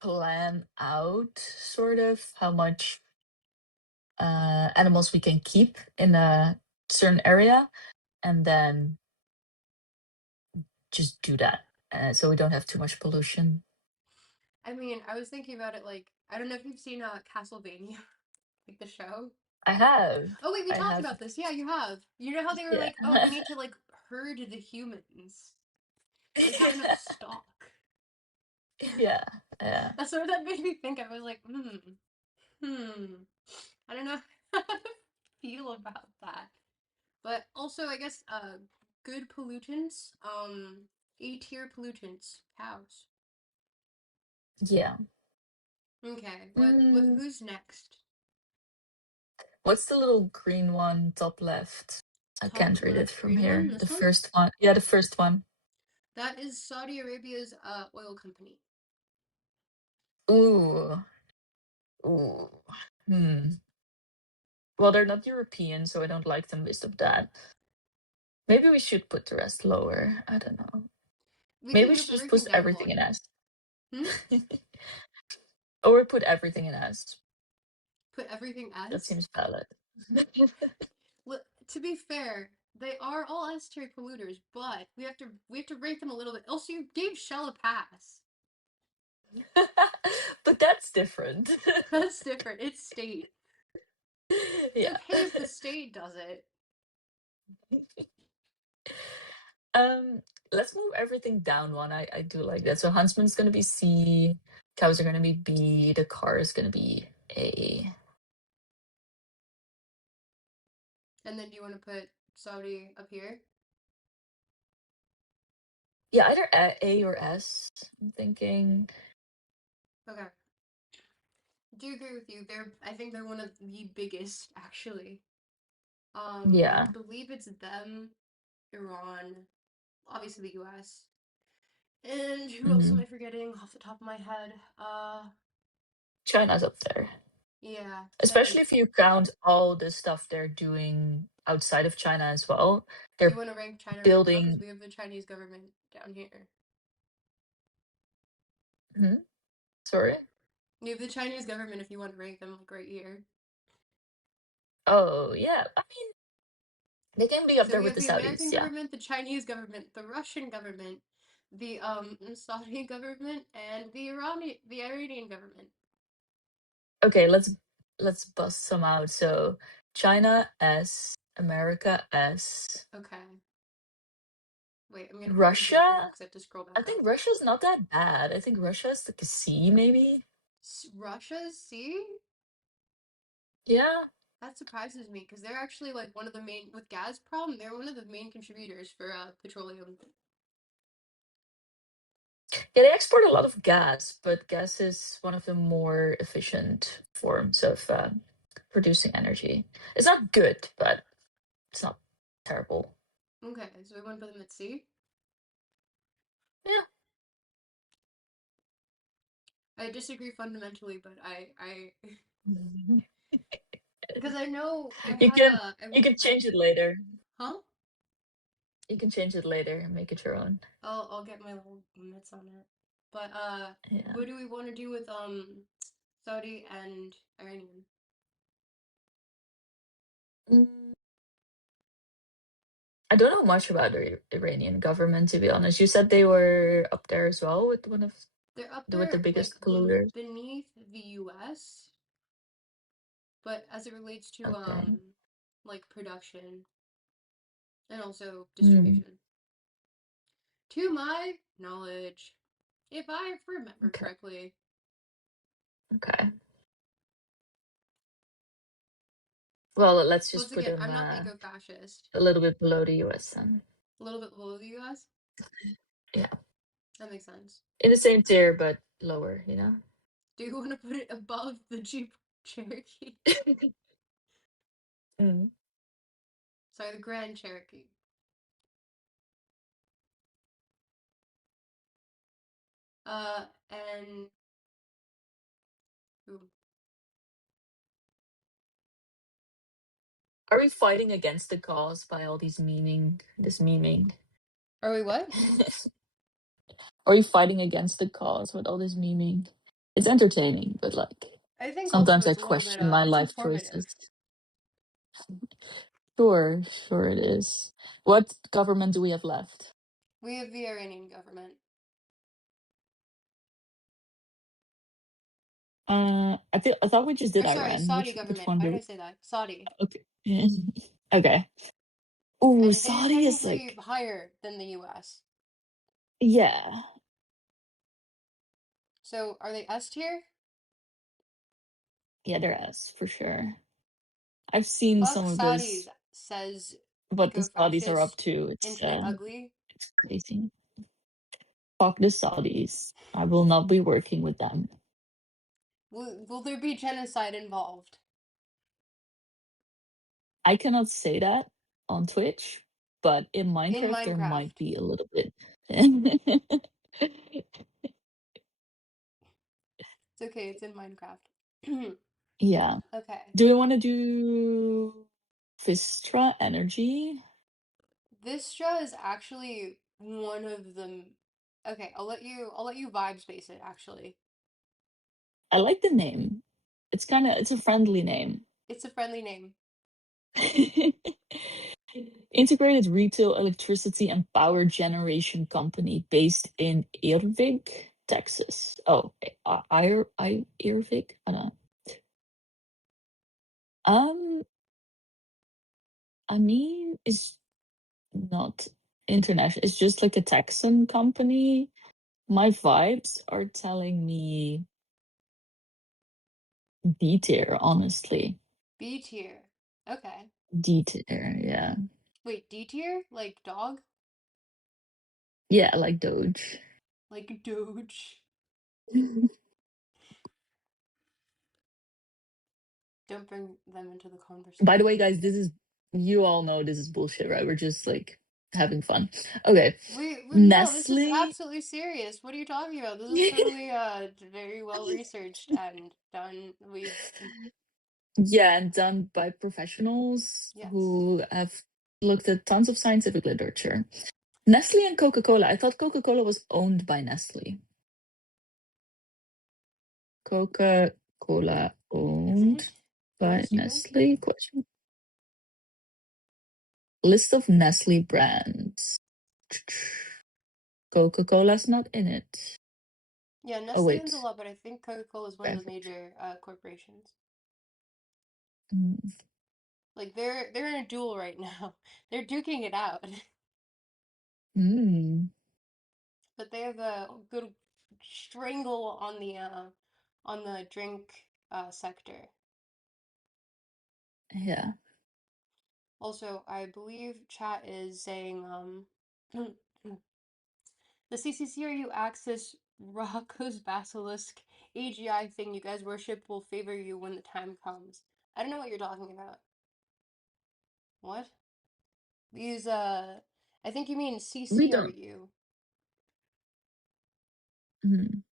plan out sort of how much animals we can keep in a certain area, and then just do that, so we don't have too much pollution. I mean, I was thinking about it like I don't know if you've seen Castlevania, like the show. I have, Oh wait, we I talked have, about this. Yeah, you have. You know how they were yeah, like, oh, we need to like herd the humans, like have enough stock. yeah, yeah, That's what that made me think. I was like, I don't know how to feel about that. But also, I guess, good pollutants, A tier pollutants, cows. yeah. Okay, Mm, who's next? what's the little green one top left? I Top can't read it left from green one, here. this The one? first one. Yeah, the first one. That is Saudi Arabia's oil company. Ooh, ooh. Hmm. Well, they're not European, so I don't like them based of that. Maybe we should put the rest lower. I don't know. We Maybe can we move should just everything put down everything in one. S. Hmm? Or put everything in S. Put everything That as? seems valid. To be fair, they are all S tier polluters, but we have to rate them a little bit. Also, you gave Shell a pass. But that's different. That's different. It's state. It's Yeah. okay if the state does it. Um, let's move everything down one. I do like that. So Huntsman's gonna be C, cows are gonna be B, the car is gonna be A. And then do you want to put Saudi up here? Yeah, either A or S, I'm thinking. Okay. Do agree with you. I think they're one of the biggest, actually. I Yeah. believe it's them, Iran, obviously the US. And who else am Hmm. I forgetting off the top of my head? China's up there. Yeah, that Especially makes if sense. you count all the stuff they're doing outside of China as well. Do you They're want to rank China right now? Because building. we have the Chinese government down here. Hmm? Sorry? You have the Chinese government if you want to rank them like right here. Oh, yeah. I mean, they can be up So there we with have the the Saudis, American yeah. government, the Chinese government, the Russian government, the Saudi government, and the Iranian government. Okay, let's bust some out. So China S, America S, Okay. Wait, I'm gonna put them here for now Russia. because I have to scroll I back think up. Russia's not that bad. I think Russia's like a C, maybe. Russia's see? Yeah. That surprises me because they're actually like one of the main with Gazprom. They're one of the main contributors for petroleum. Yeah, they export a lot of gas, but gas is one of the more efficient forms of producing energy. It's not good, but it's not terrible. Okay, so we want to put them at C. Yeah. I disagree fundamentally, but I Mhm. because I know I You had can a you can change it later. huh? You can change it later and make it your own. I'll get my little limits on it. But Yeah. what do we want to do with Saudi and Iranian? Mm, I don't know much about the Iranian government, to be honest. You said they were up there as well with one of They're up with the there like biggest polluters. beneath the US, but as it relates to Okay. like production and also Hmm. distribution. To my knowledge, if I remember Okay. correctly. Okay. Well, let's just Once put again, them I'm not eco-fascist. a little bit below the US then. A little bit below the US. Yeah. That makes sense. In the same tier, but lower, you know? Do you want to put it above the Jeep Cherokee? Mm. Sorry, the Grand Cherokee. And Are we fighting against the cause by all these this memeing? Are we what? Are we fighting against the cause with all this memeing? It's entertaining, but like I think also sometimes I it's a little bit question my it's life informative. choices. Sure, sure it is. What government do we have left? We have the Iranian government. I thought we just did Or sorry, Iran. Saudi Which government. one Why do did I we? say that? Saudi. Okay. Okay. Ooh, And they are Saudi is technically like, higher than the US. yeah, So are they S tier? yeah, they're S for sure. I've seen Fuck some of Saudis, this, says what the Saudis are up eco-fascist to. internet ugly. It's crazy. Fuck the Saudis. I will not be working with them. Will there be genocide involved? I cannot say that on Twitch, but in In Minecraft there Minecraft. might be a little bit. It's okay, it's in Minecraft. Yeah. Okay. Do we want to do Vistra Energy? Vistra is actually one of the Okay, I'll let you vibe space it actually. I like the name. It's a friendly name. It's a friendly name. Integrated retail electricity and power generation company based in Irving, Texas. Oh, Irving? I don't know. Um, I mean, it's not international. It's just like a Texan company. My vibes are telling me D tier, honestly. B tier. Okay. D tier, yeah. Wait, D tier? Like dog? Yeah, like Doge. Like Doge? Don't bring them into the By the way, conversation. guys, you all know this is bullshit, right? We're just like having fun. Okay. We no, this is Nestle. absolutely serious. What are you talking about? This is totally very well researched and done. We've Yeah, and done by professionals yes. who have looked at tons of scientific literature. Nestle and Coca-Cola. I thought Coca-Cola was owned by Nestle. Coca-Cola Isn't owned it? Am I by stupid? Nestle? Question. List of Nestle brands. Coca-Cola's not in it. Yeah, Oh Nestle owns a wait. lot, but I think Coca-Cola is one of the Beverage. major corporations. Mm. Like they're in a duel right now. They're duking it out. Mm. But they have a good strangle on the drink sector. Yeah. Also, I believe chat is saying the CCCRU Axis Rocco's Basilisk AGI thing you guys worship will favor you when the time comes. I don't know what you're talking about. What? These I think you mean We don't. CCRU. Mm.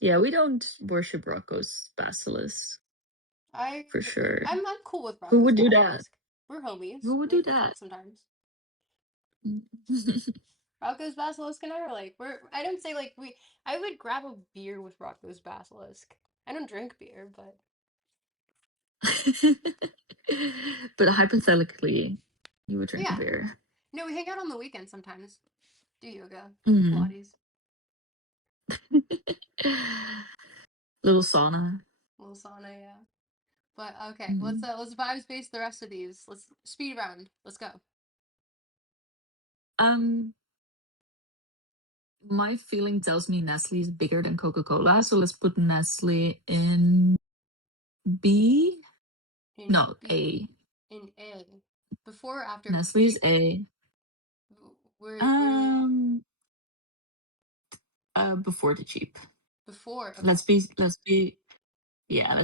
Yeah, we don't worship Rocco's basilisk I for sure. I'm cool with Who Rocco's would do that? Basilisk. We're homies. Who would We do can talk that? sometimes. Rocco's Basilisk and I are like I don't say like we I would grab a beer with Rocco's Basilisk. I don't drink beer, but But hypothetically, you would drink a yeah. beer. No, we hang out on the weekend sometimes. Do yoga, Mm. Pilates, Little sauna. little sauna, yeah. But okay, Mm. let's vibe space the rest of these. Let's speed round. Let's go. Um, my feeling tells me Nestle is bigger than Coca-Cola, so let's put Nestle in B. In No, B, A. in A, before or after Nestle is Jeep. A. Where do you Um, before the cheap. before? Okay, Let's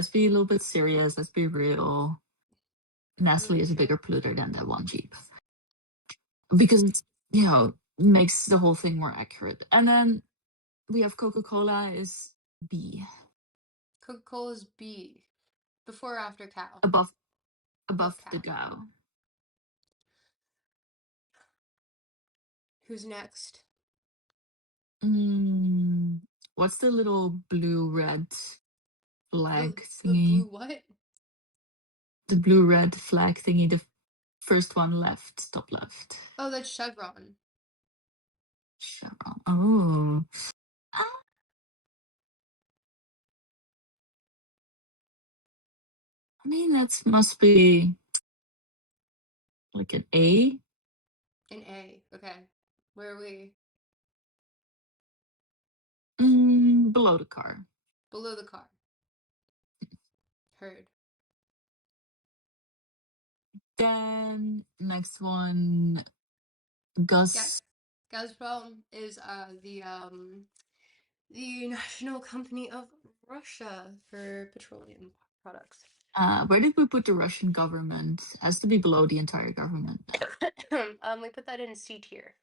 be a little bit serious. Let's be real. Nestle really is a true. bigger polluter than that one Jeep because it's, makes the whole thing more accurate. And then we have Coca-Cola is B Coca Cola's B, before or after cow. above above the cow. cow. Who's next? What's the little blue-red flag The thingy? blue what? The blue-red flag thingy, the first one left, top left. Oh, that's chevron. Chevron. Oh. Ah, I mean, that must be like an A. An A. Okay. Where are we? Below the car. Below the car. Heard. Then next one, Gus. Gazprom is the national company of Russia for petroleum products. Where did we put the Russian government? Has to be below the entire government. We put that in C tier.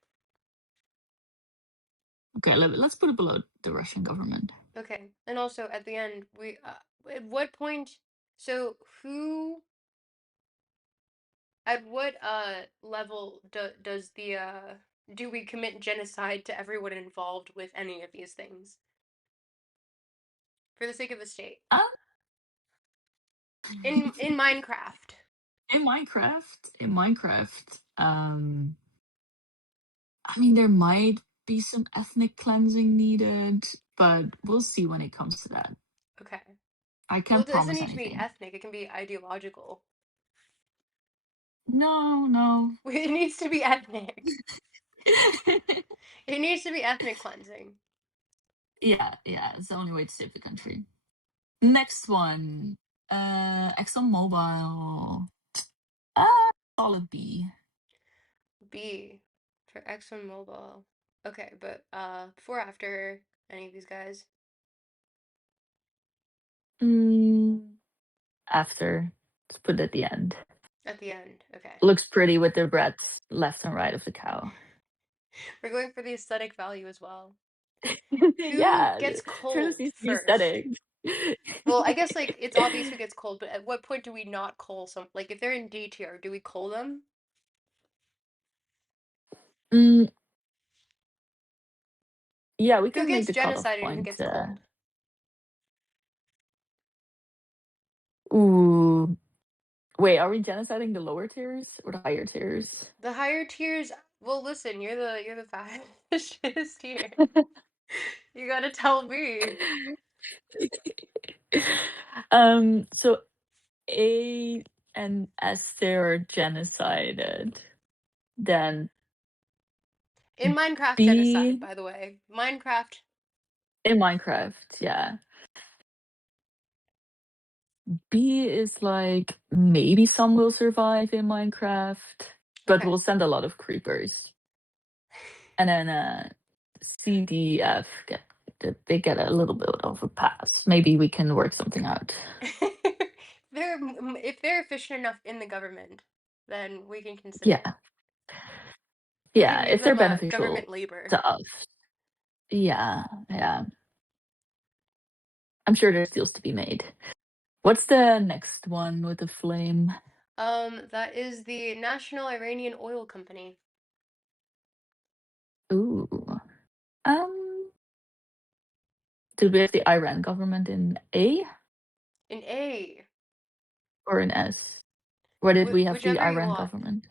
Okay, let's put it below the Russian government. Okay, and also at the end, we at what point? So who? At what level does the do we commit genocide to everyone involved with any of these things for the sake of the state? Uh, In Minecraft. in Minecraft, I mean, there might be some ethnic cleansing needed, but we'll see when it comes to that. Okay. I Well, can't it doesn't promise need to be anything. ethnic. It can be ideological. No. It needs to be ethnic. It needs to be ethnic cleansing. Yeah, it's the only way to save the country. Next one, ExxonMobil. Solid B. B for ExxonMobil. Okay, but before or after any of these guys? After, let's put it at the end. At the end. Okay. Looks pretty with the breadth left and right of the cow. We're going for the aesthetic value as well. Who Yeah, gets Turtles cold needs to be first? aesthetic. Well, I guess like it's obvious who gets cold, but at what point do we not coal some? Like if they're in D tier, do we coal them? Mm, yeah, we Who can make gets the cutoff genocided and who point. gets cold? Ooh, wait, are we genociding the lower tiers or the higher tiers? The higher tiers. Well, listen, you're the fascist here. You gotta tell me. So A and S are genocided. Then In Minecraft genocide, B by the way. Minecraft. in Minecraft, yeah. B is like maybe some will survive in Minecraft, but Okay. we'll send a lot of creepers. And then C, D, F they get a little bit of a pass. Maybe we can work something out. If they're efficient enough in the government, then we can consider Yeah, it. We can yeah, give if they're them beneficial government labor. to us. Yeah. I'm sure there's deals to be made. What's the next one with the flame? That is the National Iranian Oil Company. Ooh. Did we have the Iran government in A In A. or in S? Where did we have the Whichever you Iran want. government?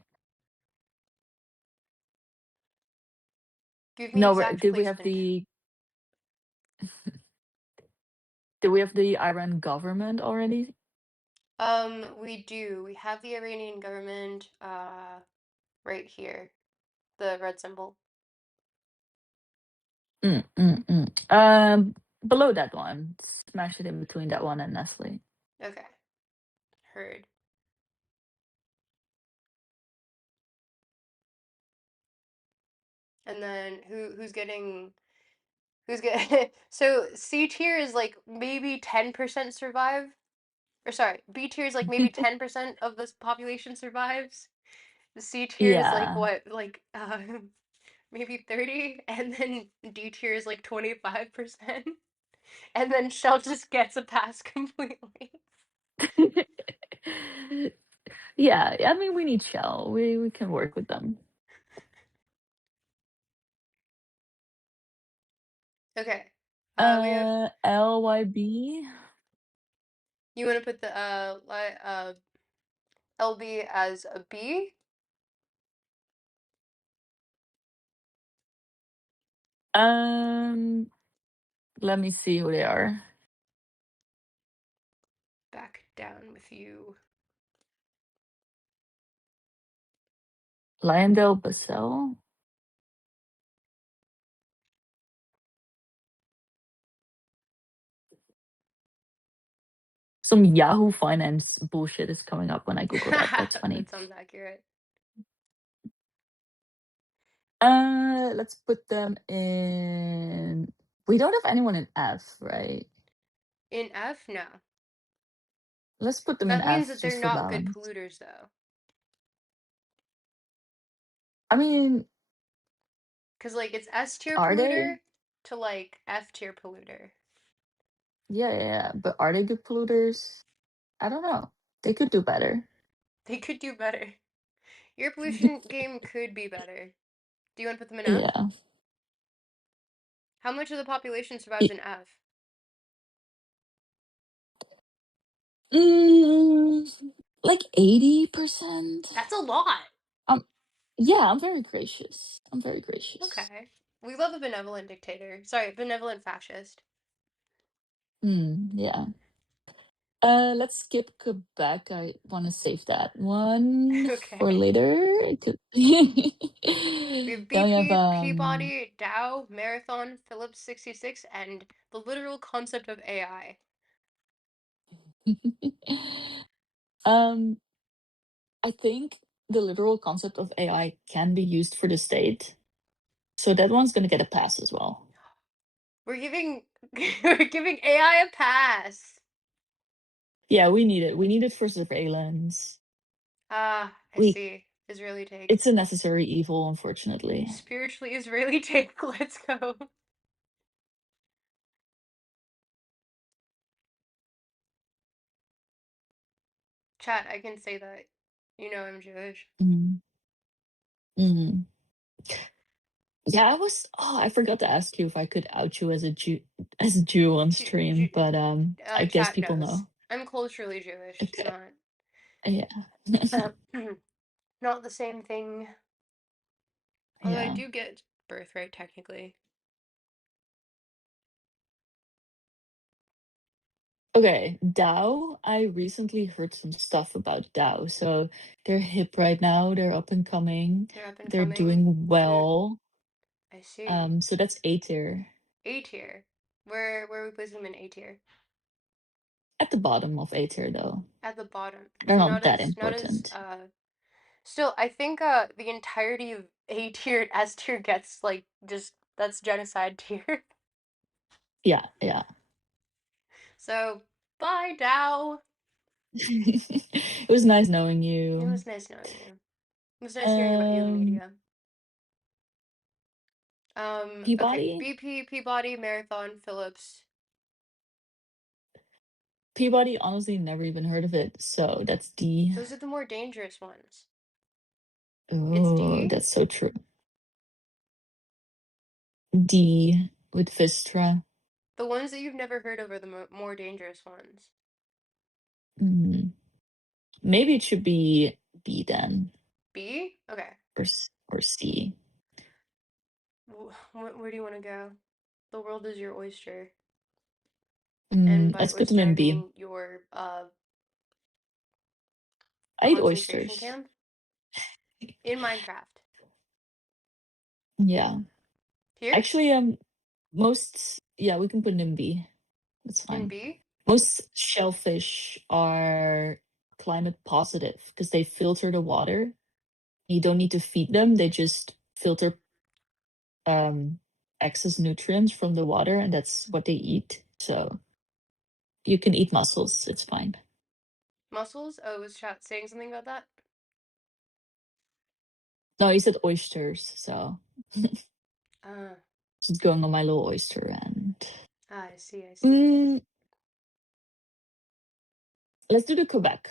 Give me No, exact did we have placement. the did we have the Iran government already? We do. We have the Iranian government, right here. The red symbol. Below that one. Smash it in between that one and Nestle. Okay. Heard. And then who's getting so C tier is like maybe 10% survive. Or sorry, B tier is like maybe 10% of this population survives. The C tier is like Yeah. what, like maybe 30, and then D tier is like 25%. And then Shell just gets a pass completely. Yeah, I mean, we need Shell. We can work with them. Okay. We have. LYB. You want to put the LB as a B? Let me see who they are. Back down with you. Lyondell Basel. Some Yahoo Finance bullshit is coming up when I Google that. That's funny. That sounds accurate. Let's put them in. We don't have anyone in F, right? In F, no. Let's put them in That means F that they're just for not good balance. polluters, though. I mean, Because, like, it's S tier are polluter they? to, like, F tier polluter. Yeah. But are they good polluters? I don't know. They could do better. They could do better. Your pollution game could be better. Do you want to put them in F? Yeah. How much of the population survives in F? Mm, like 80%. That's a lot. Yeah, I'm very gracious. I'm very gracious. Okay. We love a benevolent dictator. Sorry, benevolent fascist. Yeah. Let's skip Quebec. I want to save that one for Okay. later. We have Then we have BP, Peabody, Dow, Marathon, Phillips 66, and the literal concept of AI. um I think the literal concept of AI can be used for the state. So that one's gonna get a pass as well. We're giving we're giving AI a pass. Yeah, we need it. We need it for surveillance. Ah, I We see. Israeli take. It's a necessary evil, unfortunately. Spiritually Israeli take. Let's go. Chat, I can say that. You know I'm Jewish. Mm. Mm. Yeah, I forgot to ask you if I could out you as a Jew on stream, but I guess Chat people knows. know. I'm culturally Jewish. It's Okay. not Yeah. not the same thing. Although I Yeah. do get birthright technically. Okay, Dow. I recently heard some stuff about Dow. So they're hip right now. They're up and coming. They're up and They're coming. doing They're well. I see. So that's A tier. A tier. Where we place them in A tier? At the bottom of A tier though. At the bottom. They're So not that not as important. still I think the entirety of A tier and S tier gets like just that's genocide tier. Yeah. So bye Dow. It was nice knowing It you. was nice knowing you. It was nice hearing about you in the Um, media. Okay. Peabody? BP, Peabody, Marathon, Phillips. Peabody, honestly, never even heard of it. So that's D. Those are the more dangerous ones. It's Oh, D? that's so true. D with Vistra. The ones that you've never heard of are the more dangerous ones. Mm. Maybe it should be B then, B? Okay. or C. Where do you want to go? The world is your oyster. And by Let's put them oyster, I in B. mean your I eat concentration oysters. camp in Minecraft. Yeah. Here? Actually, yeah, we can put it in B. That's In fine. B? Most shellfish are climate positive because they filter the water. You don't need to feed them. They just filter excess nutrients from the water, and that's what they eat. So you can eat mussels. It's fine. Mussels? Oh, was chat saying something about that? No, he said oysters. So Uh, just going on my little oyster and I see, I see. mm, let's do the Quebec.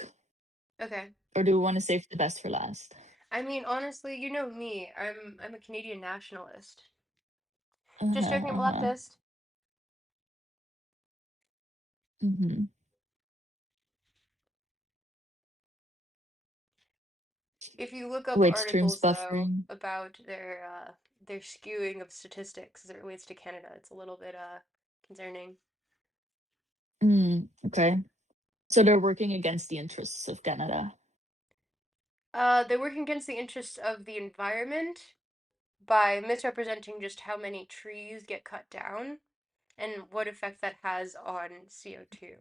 Okay. Or do we want to save the best for last? I mean, honestly, you know me. I'm a Canadian nationalist. Just Uh-huh, joking, I'm a uh-huh. leftist. Mm-hmm. If you look up Wait, streams articles though buffering. about their skewing of statistics as it relates to Canada, it's a little bit concerning. Okay. So they're working against the interests of Canada. They're working against the interests of the environment by misrepresenting just how many trees get cut down and what effect that has on CO2.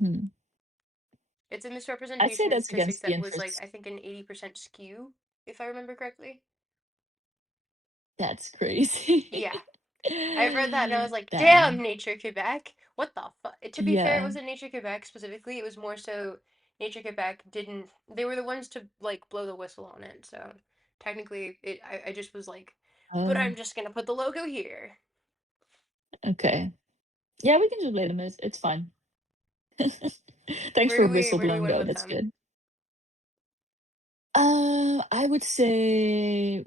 Hmm. It's a I'd say misrepresentation of that's statistics against the that was like interests. I think an 80% skew, if I remember correctly. That's crazy. Yeah. I read that and I was like, damn, Damn. Nature Quebec. What the fuck? To be fair, it Yeah. wasn't Nature Quebec specifically. It was more so Nature Quebec didn't. They were the ones to like blow the whistle on it. So technically, I just was like, but Oh, I'm just gonna put the logo here. okay. Yeah, we can just blame them. It's fine. Thanks for Where do we whistleblowing, win though. with That's them? good. I would say,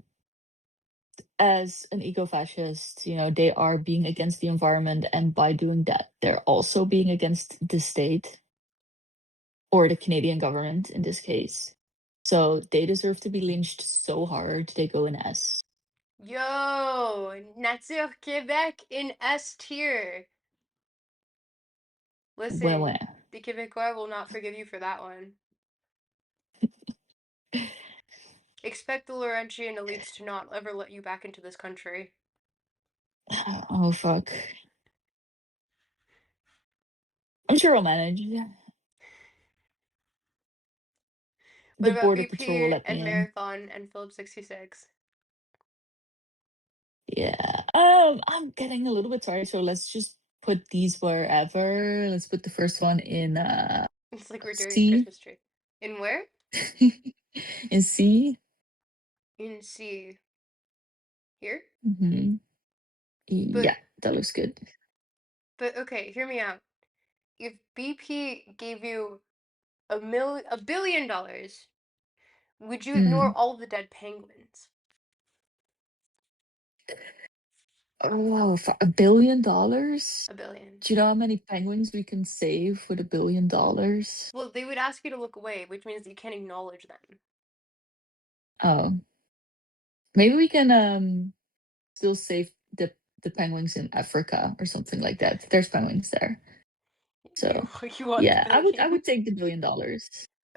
as an eco-fascist, they are being against the environment, and by doing that, they're also being against the state or the Canadian government in this case. So they deserve to be lynched so hard they go in S. Yo, Nature Quebec in S tier. Ouais, Listen, ouais. the Quebecois will not forgive you for that one. Expect the Laurentian elites to not ever let you back into this country. Oh, fuck. I'm sure I'll manage. What The about Border Patrol will BP let me and in. Marathon and Phillips 66? Yeah. I'm getting a little bit tired, so let's just put these wherever. Let's put the first one in It's like we're doing a C. Christmas tree. In where? In C. In C. Here? Hmm. But Yeah, that looks good. okay, hear me out. If BP gave you $1 billion, would you ignore Mm. all the dead penguins? Oh, for $1 billion? A billion. Do you know how many penguins we can save with $1 billion? Well, they would ask you to look away, which means that you can't acknowledge them. Oh, maybe we can still save the penguins in Africa or something like that. There's penguins there. You So you want the yeah, I would I billion? would take the $1 billion.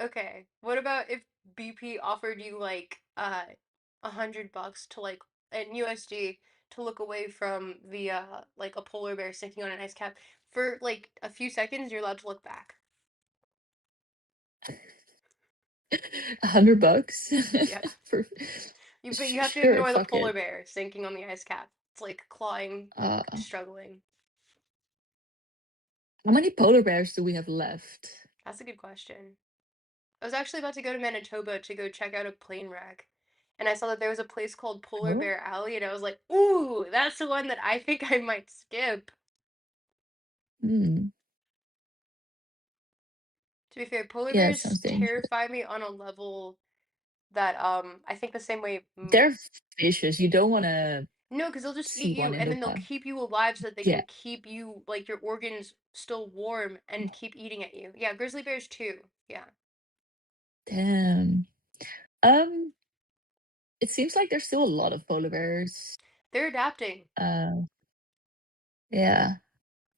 Okay. What about if BP offered you like $100 to like in USD to look away from the like a polar bear sinking on an ice cap for like a few seconds? You're allowed to look back. $100 Yeah. for But you have to sure, ignore the fuck polar it. bear sinking on the ice cap. It's like clawing, Uh, struggling. how many polar bears do we have left? That's a good question. I was actually about to go to Manitoba to go check out a plane wreck. And I saw that there was a place called Polar Oh, Bear Alley, and I was like, ooh, that's the one that I think I might skip. hmm. To be fair, polar Yeah, it sounds bears dangerous. terrify me on a level that I think the same way. They're vicious. You don't want to No, because they'll just see eat one you, in and the then they'll wild. keep you alive so that they Yeah. can keep you like your organs still warm and keep eating at you. Yeah, grizzly bears too. Yeah, Damn. Um, it seems like there's still a lot of polar bears. they're adapting. Uh, yeah.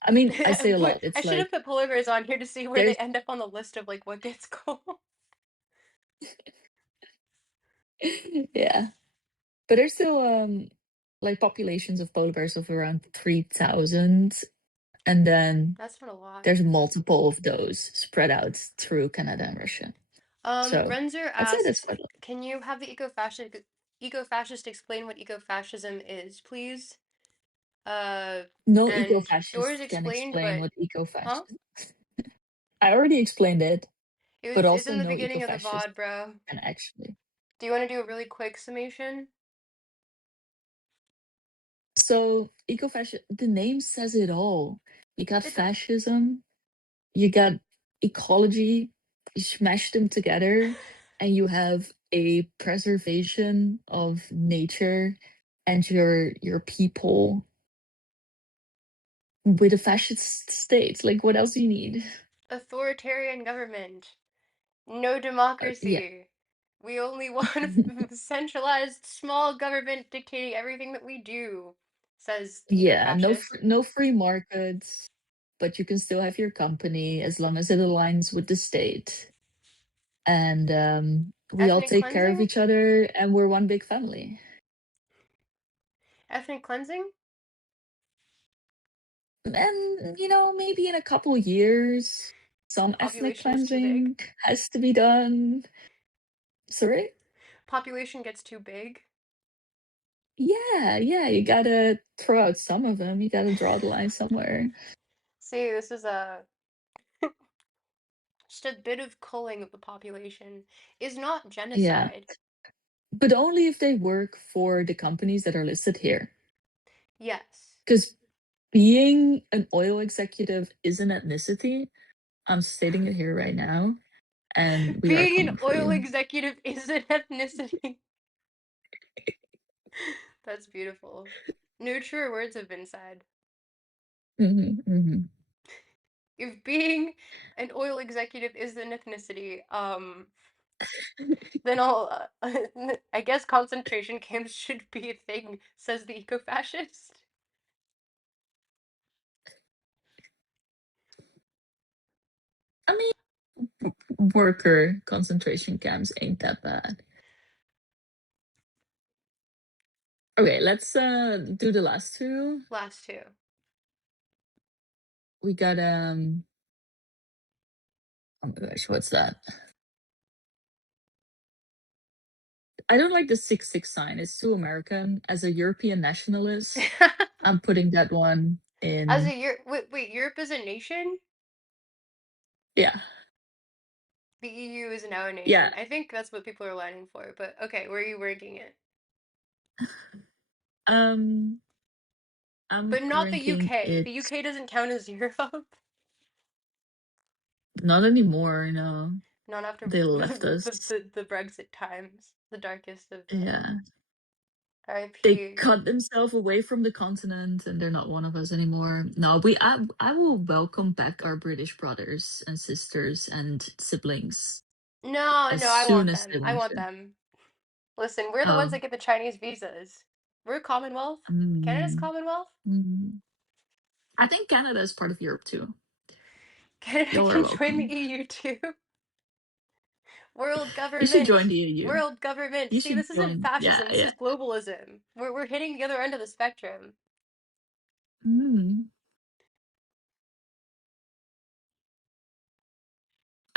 I mean, I say a lot. I It's should have like put polar bears on here to see where they there's end up on the list of like what gets called. yeah, but there's still like populations of polar bears of around 3,000, and then That's not a lot. there's multiple of those spread out through Canada and Russia. So Renzer I'd say that's asks, quite a lot. can you have the eco-fascist explain what eco-fascism is, please? Uh, No and Doors eco-fascist can explained, explain but what huh? eco-fascist. I already explained it, but It's also in the no beginning of the eco-fascist VOD, bro. can actually. Do you want to do a really quick summation? So eco-fascist, the name says it all. You got It does. fascism, you got ecology, smash them together, and you have a preservation of nature and your people with a fascist state. Like, what else do you need? Authoritarian government. No Yeah, democracy. We only want centralized small government dictating everything that we do, says the yeah. No, eco-fascist. no free markets, but you can still have your company as long as it aligns with the state. And we all Ethnic take care of cleansing? each other, and we're one big family. Ethnic cleansing? And maybe in a couple years, some ethnic Population is too big. cleansing has to be done. Sorry? Population gets too big. Yeah, yeah, you gotta throw out some of them. You gotta draw the line somewhere. See, this is just a bit of culling of the population is not Yeah, genocide. but only if they work for the companies that are listed here. Yes. Because being an oil executive is an ethnicity. I'm stating it here right now, and we are Being an coming for oil you. executive is an ethnicity. That's beautiful. No truer words have been said. Hmm. If being an oil executive is an ethnicity, then I guess concentration camps should be a thing, says the eco-fascist. I mean, worker concentration camps ain't that bad. Okay, let's do the last two. Last two. We got oh my gosh, what's that? I don't like the 666 sign. It's too American. As a European nationalist, I'm putting that one As in. a wait, Europe is a nation? Yeah. The EU is now a Yeah. nation. I think that's what people are lining for, but okay, where are you ranking it? Um I'm But not the ranking UK. it The UK doesn't count as Europe. not anymore, no. Not after They left us. the Brexit times, the darkest of Yeah. They RIP. cut themselves away from the continent and they're not one of us anymore. No, I will welcome back our British brothers and sisters and siblings No, as no, I soon want as they them. I want want to. them. Listen, we're the ones Oh. that get the Chinese visas. We're Commonwealth. Canada's Mm, Commonwealth. mm. I think Canada is part of Europe too. Canada Y'all are can join the welcome. EU too. World You should join government. the EU. World government. You See, should this isn't join. Yeah, fascism. This yeah. is globalism. We're hitting the other end of the spectrum. Mm.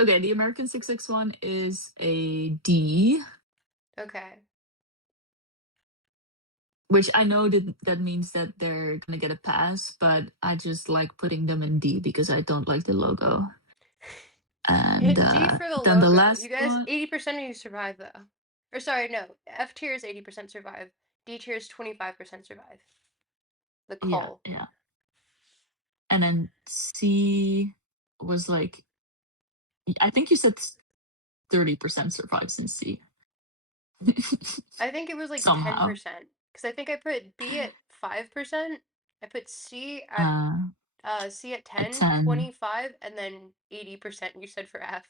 Okay, the American 661 is a D, Okay. which I know that means that they're gonna get a pass, but I just like putting them in D because I don't like the logo. And D for the then the logo. You last guys, one, 80% of you survive though. Or sorry, no. F tier is 80% survive. D tier is 25% survive. The yeah, cull. yeah. And then C was like, I think you said 30% survives in C. I think it was like Somehow. 10%. Because I think I put B at 5%. I put Uh, C at a 10, 10. 25, and then 80% you said for F.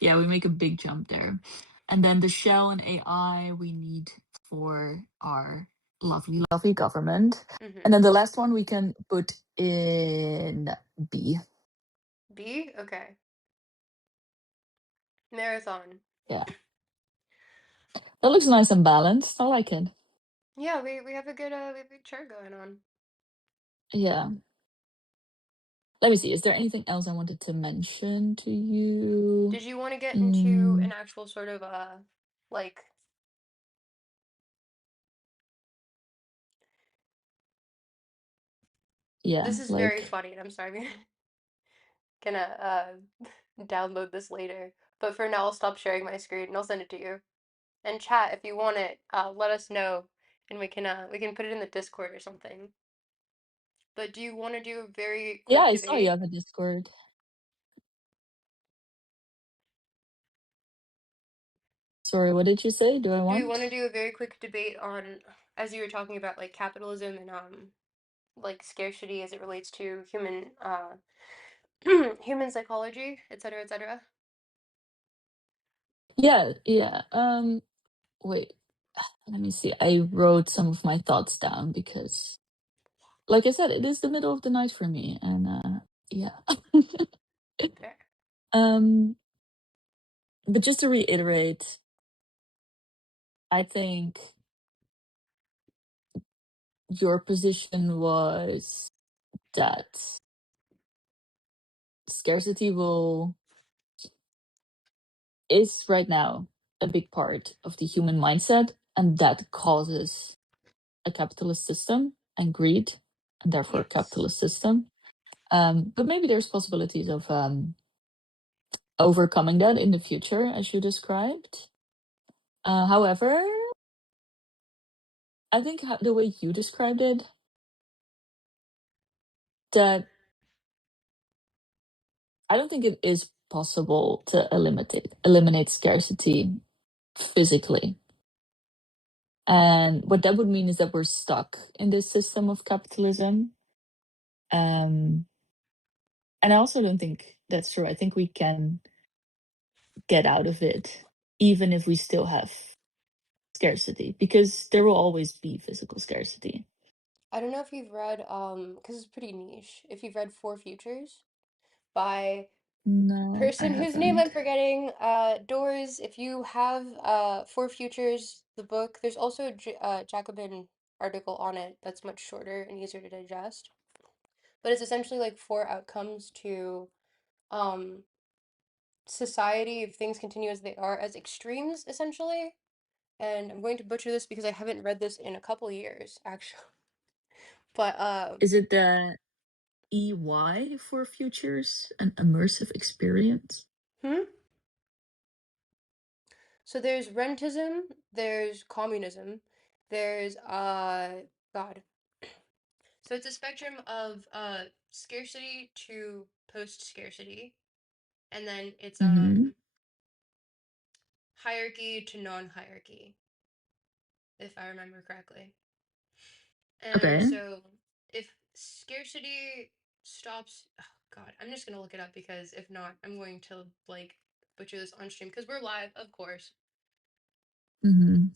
Yeah, we make a big jump there. And then the shell and AI we need for our lovely, lovely government. And Mm-hmm. then the last one we can put in B. B? Okay. Marathon. Yeah. That looks nice and balanced. I like it. Yeah, we have a good we have a good chart going on. Yeah. Let me see. Is there anything else I wanted to mention to you? Did you want to get into an Mm, actual sort of like yeah, this is very like, funny and I'm sorry I'm gonna download this later. But for now I'll stop sharing my screen and I'll send it to you. And chat if you want it, let us know and we can put it in the Discord or something. But do you want to do a very yeah, quick I saw you debate? have a Discord. Sorry, what did you say? Do I Do we want to want? do a very quick debate on, as you were talking about, like capitalism and like scarcity as it relates to human human psychology, etc., etc.? Yeah, yeah. Wait, let me see. I wrote some of my thoughts down because, like I said, it is the middle of the night for me, and yeah. Fair. um, but just to reiterate, I think your position was that scarcity will is right now a big part of the human mindset, and that causes a capitalist system and greed, and therefore a Yes. capitalist system. But maybe there's possibilities of overcoming that in the future, as you described. However, I think the way you described it, that I don't think it is possible to eliminate scarcity physically. And what that would mean is that we're stuck in this system of capitalism. Um, and I also don't think that's true. I think we can get out of it, even if we still have scarcity, because there will always be physical scarcity. I don't know if you've read, because it's pretty niche, if you've read Four Futures by No, I person whose name I'm haven't. forgetting. Doors, if you have Four Futures, the book, there's also a Jacobin article on it that's much shorter and easier to digest. But it's essentially like four outcomes to um society if things continue as they are as extremes, essentially. And I'm going to butcher this because I haven't read this in a couple years, actually. But Is it the EY for futures, an immersive experience? hmm? So there's rentism, there's communism, there's God. So it's a spectrum of scarcity to post-scarcity, and then it's Mm-hmm. hierarchy to non-hierarchy, if I remember correctly. And Okay. so if scarcity stops, oh God, I'm just gonna look it up because if not, I'm going to like butcher this on stream because we're live, of course. Mm-hmm.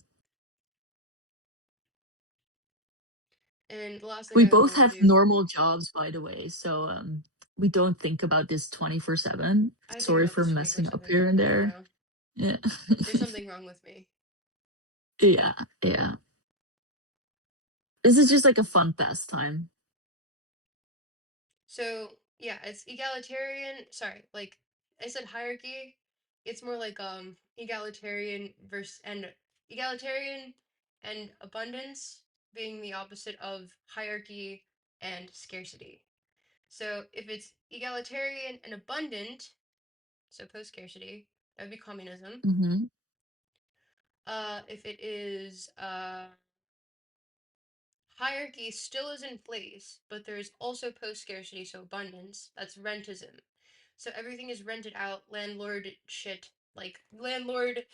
And the last thing We I would both want to have do, normal jobs, by the way, so we don't think about this 24/7. I think Sorry about for this messing up 24/7. here and I there. know. Yeah. There's something wrong with me. Yeah, yeah. This is just like a fun pastime. So yeah, it's egalitarian. Sorry, like I said, hierarchy. It's more like egalitarian versus and egalitarian and abundance being the opposite of hierarchy and scarcity. So if it's egalitarian and abundant, so post scarcity, that would be communism. Mm-hmm. If it is hierarchy still is in place, but there's also post scarcity, so abundance. That's rentism. So everything is rented out, landlord shit, like landlord,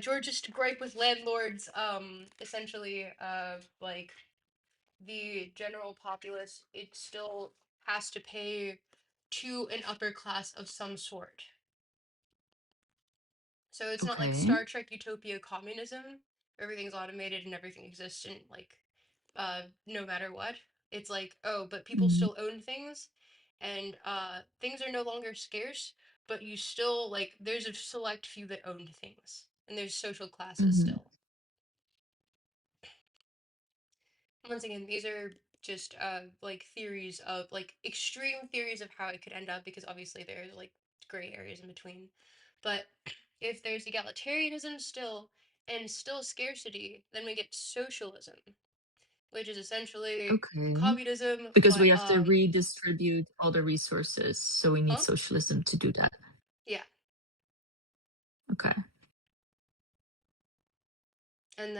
George's gripe with landlords, essentially, like the general populace, it still has to pay to an upper class of some sort. So it's not like Okay. Star Trek Utopia communism, everything's automated and everything exists in like no matter what. It's like, oh, but people Mm-hmm. still own things and things are no longer scarce, but you still like there's a select few that own things. And there's social classes Mm-hmm. still. Once again, these are just like theories of like extreme theories of how it could end up because obviously there's like gray areas in between. But if there's egalitarianism still and still scarcity, then we get socialism, which is essentially Okay. communism, Because we but have to redistribute all the resources, so we need huh? socialism to do that. Yeah. Okay. And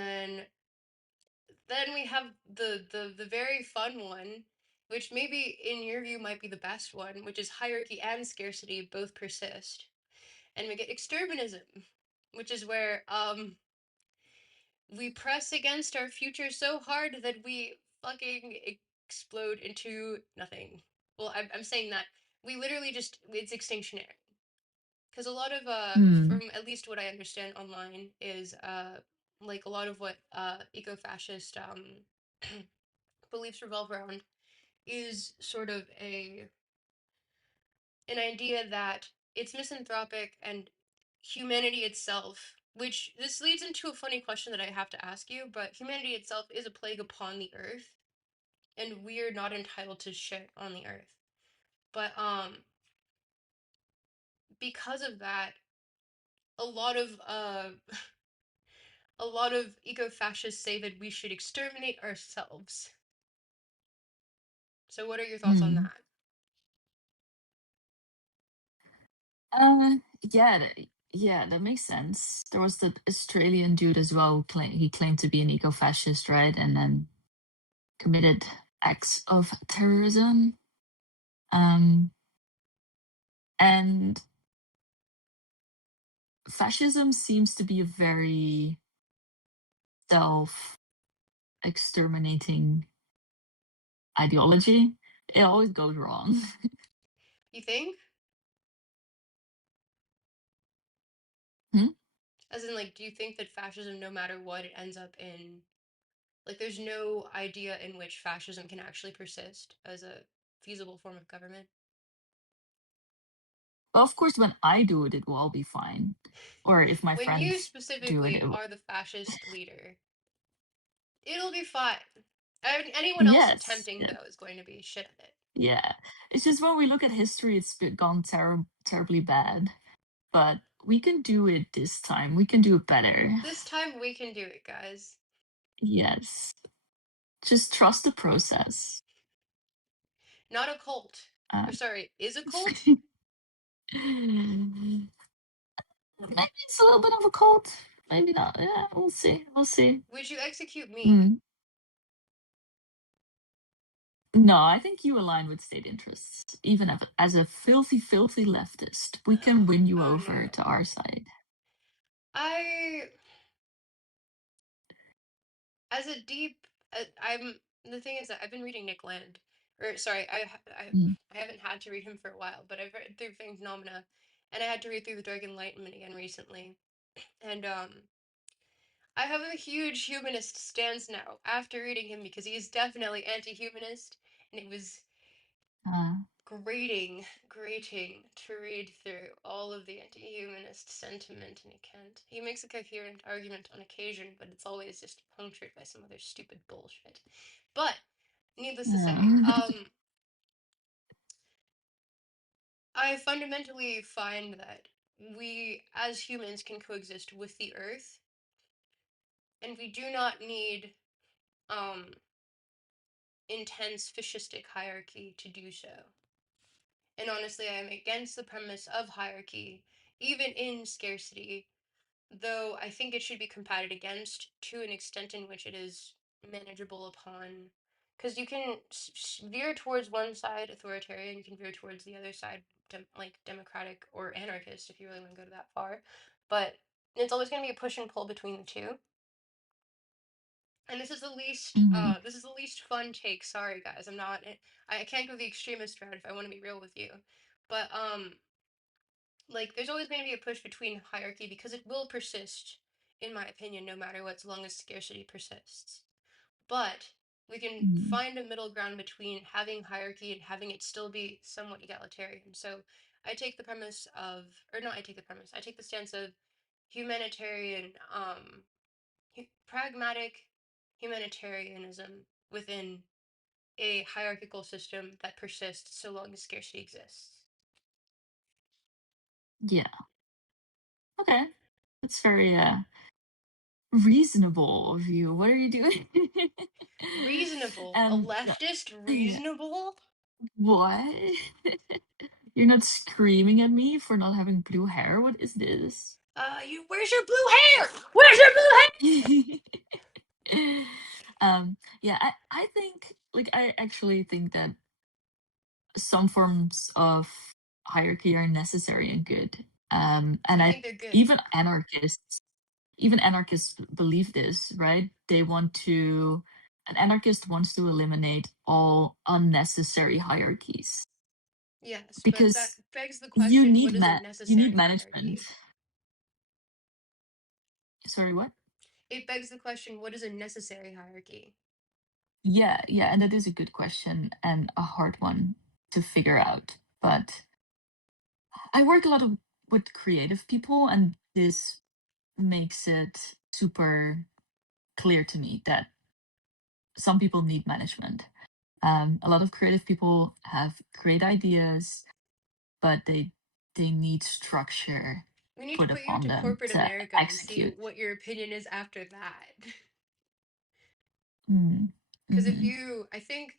then we have the very fun one, which maybe in your view might be the best one, which is hierarchy and scarcity both persist. And we get exterminism. which is where we press against our future so hard that we fucking explode into nothing. Well, I'm saying that we literally just it's extinctionary because a lot of Hmm. from at least what I understand online is like a lot of what eco-fascist beliefs revolve around is sort of a an idea that it's misanthropic and humanity itself, which this leads into a funny question that I have to ask you, but humanity itself is a plague upon the earth, and we're not entitled to shit on the earth. But because of that, a lot of a lot of eco-fascists say that we should exterminate ourselves. So what are your thoughts on Hmm. that? Yeah, yeah, that makes sense. There was that Australian dude as well. He claimed to be an eco-fascist, right? And then committed acts of terrorism. Um, and fascism seems to be a very self-exterminating ideology. It always goes wrong. You think? Hmm? As in, like, do you think that fascism, no matter what, it ends up in like, there's no idea in which fascism can actually persist as a feasible form of government. Well, of course, when I do it, it will all be fine. Or if my When you friends do it, specifically are the fascist leader, it'll be fine. Anyone else yes, attempting, yeah, though, is going to be shit at it. yeah. It's just when we look at history, gone terribly bad. But we can do it this time. We can do it better. This time we can do it, guys. Yes. Just trust the process. Not a cult. Uh, Or, sorry, is a cult? maybe it's a little bit of a cult. Maybe not. Yeah, we'll see. We'll see. Would you execute me? Mm. No, I think you align with state interests. Even as a filthy, filthy leftist, we can win you Oh over no. to our side. I as a deep I'm the thing is that I've been reading Nick Land, or sorry, Mm. I haven't had to read him for a while, but I've read through Phenomena, and I had to read through The Dark Enlightenment again recently, and I have a huge humanist stance now after reading him because he is definitely anti-humanist, and it was Uh, grating to read through all of the anti-humanist sentiment, and he makes a coherent argument on occasion, but it's always just punctured by some other stupid bullshit. But needless to say, uh, I fundamentally find that we as humans can coexist with the earth, and we do not need um intense fascistic hierarchy to do so. And honestly, I am against the premise of hierarchy, even in scarcity, though I think it should be combated against to an extent in which it is manageable upon. Because you can veer towards one side, authoritarian, you can veer towards the other side, like democratic or anarchist, if you really want to go to that far. But it's always going to be a push and pull between the two. And mm, this is the least fun take. Sorry, guys, I'm not. I can't go the extremist route if I want to be real with you. But like there's always going to be a push between hierarchy because it will persist in my opinion no matter what, so long as scarcity persists, but we can mm, find a middle ground between having hierarchy and having it still be somewhat egalitarian. So I take the premise of or not I take the premise I take the stance of humanitarian pragmatic humanitarianism within a hierarchical system that persists so long as scarcity exists. yeah. Okay. That's very reasonable of you. What are you doing? Reasonable. A No, leftist yeah. reasonable? What? You're not screaming at me for not having blue hair? What is this? Where's your blue hair? Where's your blue hair? Yeah, I think, like, I actually think that some forms of hierarchy are necessary and good. And I I think they're good. even anarchists believe this, right? An anarchist wants to eliminate all unnecessary hierarchies Yes, but that because begs the question, what is a you need necessary management. hierarchy? Sorry, what? It begs the question, what is a necessary hierarchy? Yeah, and that is a good question and a hard one to figure out. But I work a lot with creative people, and this makes it super clear to me that some people need management. A lot of creative people have great ideas, but they need structure We need to put put you upon into them corporate to America and see execute. what your opinion is after that. Mm. Because if Hmm. you, I think,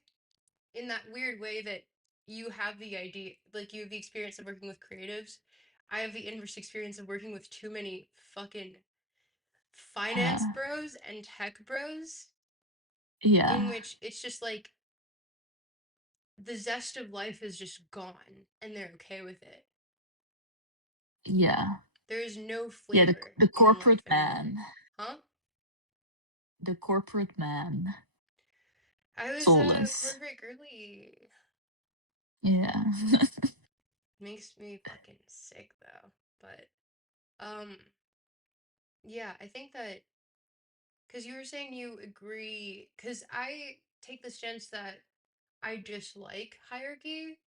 in that weird way that you have the idea, like you have the experience of working with creatives, I have the inverse experience of working with too many fucking finance Uh, bros and tech bros, in yeah, which it's just like the zest of life is just gone and they're okay with it. yeah, There is no yeah. flavor The in corporate life anymore. man, Huh? the corporate man, I was a soulless. corporate girly. Yeah. Makes me fucking sick though. But yeah, I think that because you were saying you agree, because I take the stance that I dislike hierarchy,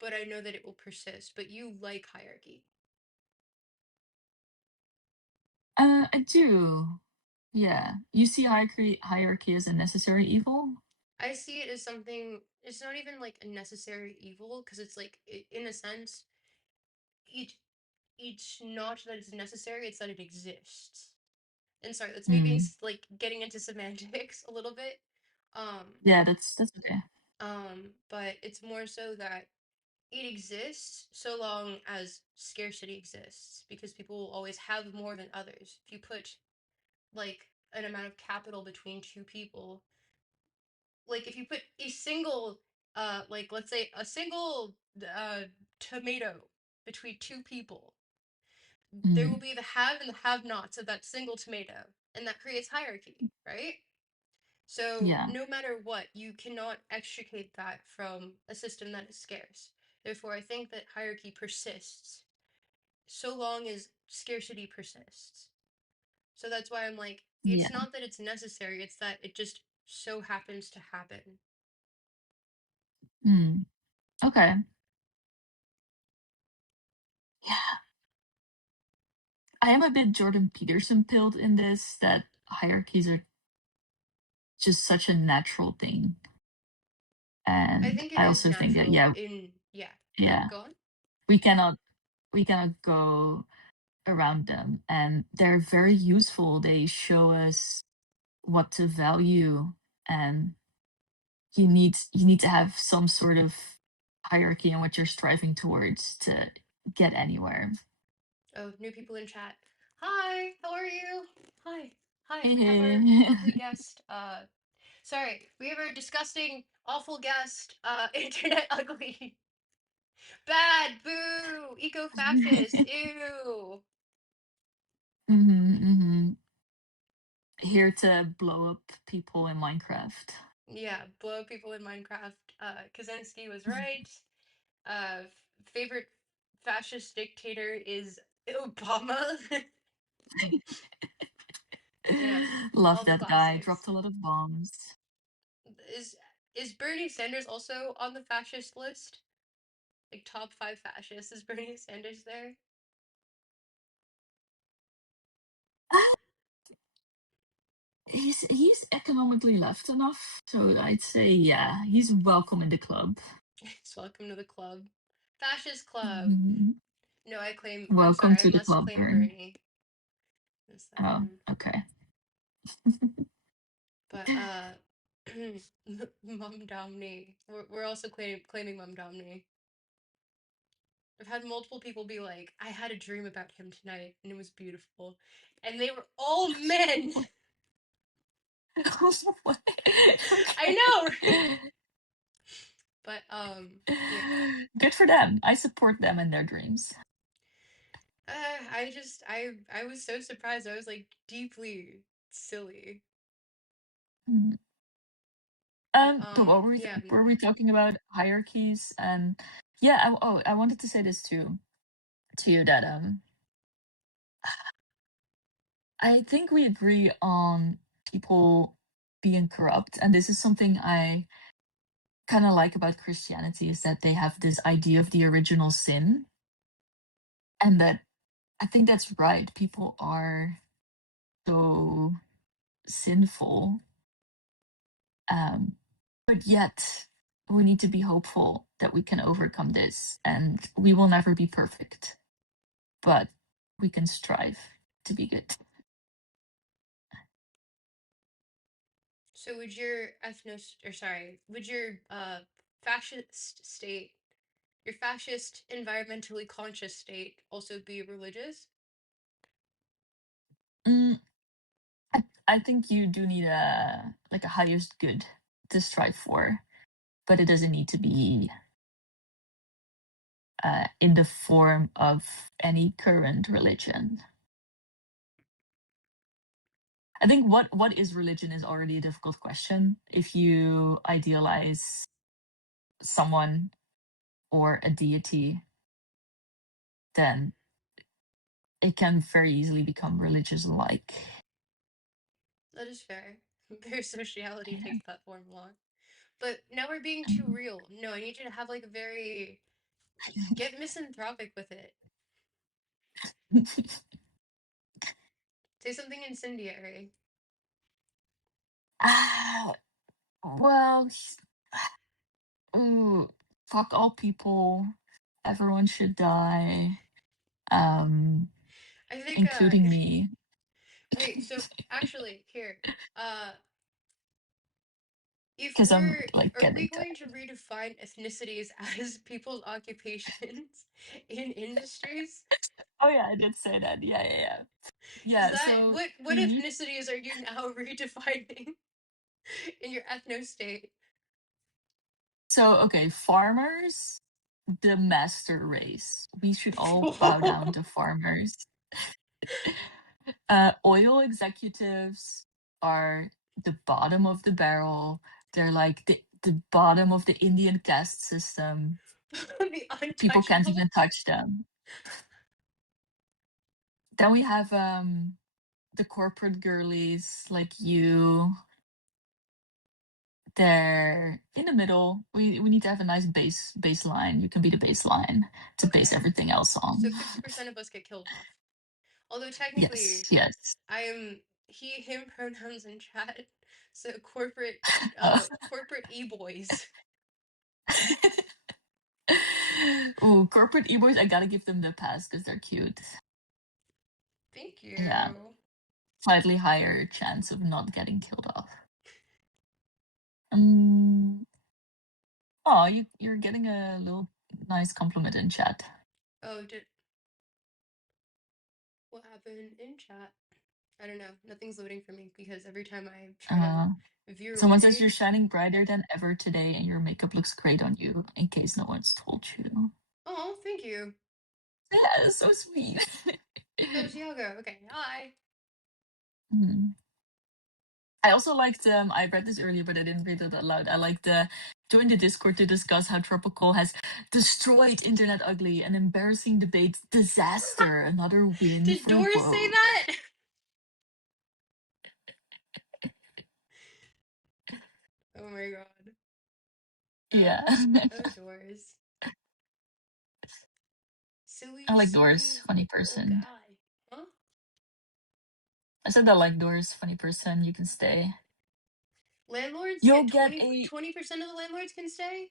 but I know that it will persist. But you like hierarchy. I do. Yeah. You see hierarchy as a necessary evil? I see it as something. It's not even like a necessary evil because it's like, in a sense, each not that it's necessary; it's that it exists. And sorry, that's me being Mm. like getting into semantics a little bit. Um, Yeah, that's okay. but it's more so that it exists so long as scarcity exists because people will always have more than others. If you put like an amount of capital between two people, like if you put a single like let's say a single uh tomato between two people, there will Mm. be the have and the have nots of that single tomato, and that creates hierarchy, right? So, Yeah. no matter what, you cannot extricate that from a system that is scarce. Therefore, I think that hierarchy persists so long as scarcity persists. So that's why I'm like, Yeah. it's not that it's necessary, it's that it just so happens to happen. Mm. Okay. Yeah. I am a bit Jordan Peterson pilled in this that hierarchies are just such a natural thing. I And think it I is also think that natural in, yeah, yeah, go on. we cannot we cannot go around them, and they're very useful. They show us what to value, and you need to have some sort of hierarchy in what you're striving towards to get anywhere. Oh, new people in chat. Hi, how are you? Hi. Hi, Hey, we have our hey. lovely guest, sorry, we have our disgusting, awful guest, internet ugly. Bad, boo, eco-fascist, ew. Mm-hmm. Here to blow up people in Minecraft. Yeah, blow people in Minecraft. Kaczynski was right. Favorite fascist dictator is Obama. Yeah, Love all the that guy. classics. Dropped a lot of bombs. Is is Bernie Sanders also on the fascist list? Like top five fascists? Is Bernie Sanders there? He's economically left enough, so I'd say yeah, he's welcome in the club. So welcome to the club. Fascist club. Mhm. No, I claim. I'm Welcome sorry. I to the must club, claim Bernie. Bernie. That's that Oh, one. okay. But Mum Domney. We're also claiming Mum Domney. I've had multiple people be like, I had a dream about him tonight and it was beautiful. And they were all men. I Okay. know, right? But yeah. Good for them. I support them in their dreams. I was so surprised. I was like deeply silly. Mm. But But what yeah, were no. we talking about hierarchies? And yeah, I wanted to say this too to you that I think we agree on people being corrupt, and this is something I kind of like about Christianity is that they have this idea of the original sin, and that I think that's right. People are so sinful, um, but yet we need to be hopeful that we can overcome this, and we will never be perfect, but we can strive to be good. So would your would your fascist state, your fascist environmentally conscious state also be religious? Mm, I think you do need a like a highest good to strive for, but it doesn't need to be in the form of any current religion. I think what is religion is already a difficult question. If you idealize someone or a deity, then it can very easily become religious like. That is fair. Bare sociality Yeah. takes that form a lot. But now we're being too real. No, I need you to have like a very get misanthropic with it. Say something incendiary. Ah, well, ooh, fuck all people. Everyone should die, um, I think including me, okay, so actually here, uh if because I'm we're like are we getting going to redefine ethnicities as people's occupations in industries? Oh yeah, I did say that. Yeah, yeah, yeah. Is Yeah, that so what you need ethnicities are you now redefining in your ethno state? so okay, farmers, the master race. We should all bow down to farmers. Oil executives are the bottom of the barrel. They're like the bottom of the Indian caste system. The People can't untouchables. even touch them. Then we have the corporate girlies like you. They're in the middle. We need to have a nice baseline. You can be the baseline to base Okay. everything else So on. 50% of us get killed off. Although Yes, technically yes. I am he him pronouns in chat. So Oh. corporate e-boys. Ooh, corporate e-boys, I gotta give them the pass because they're cute. Thank Yeah, you. slightly higher chance of not getting killed off. Um, oh, you're getting a little nice compliment in chat. Oh, did what happened in chat? I don't know. Nothing's loading for me because every time I try to Uh, veer Someone says you're away. shining brighter than ever today, and your makeup looks great on you. In case no one's told you. Oh, thank you. Yeah, that's so sweet. Oh, Tiago. Okay, hi. Hmm. I also liked. I read this earlier, but I didn't read it out loud. I liked the join the Discord to discuss how Tropical has destroyed Internet Ugly, an embarrassing debate disaster. Another win Did for Doris say woke. that? Oh my god. Yeah, Oh, Doris. I Silly, like Doris, silly funny little person. guy. Huh? I said I like Doris, funny person. You can stay. Landlords You'll get get 20, a 20% of the landlords can stay?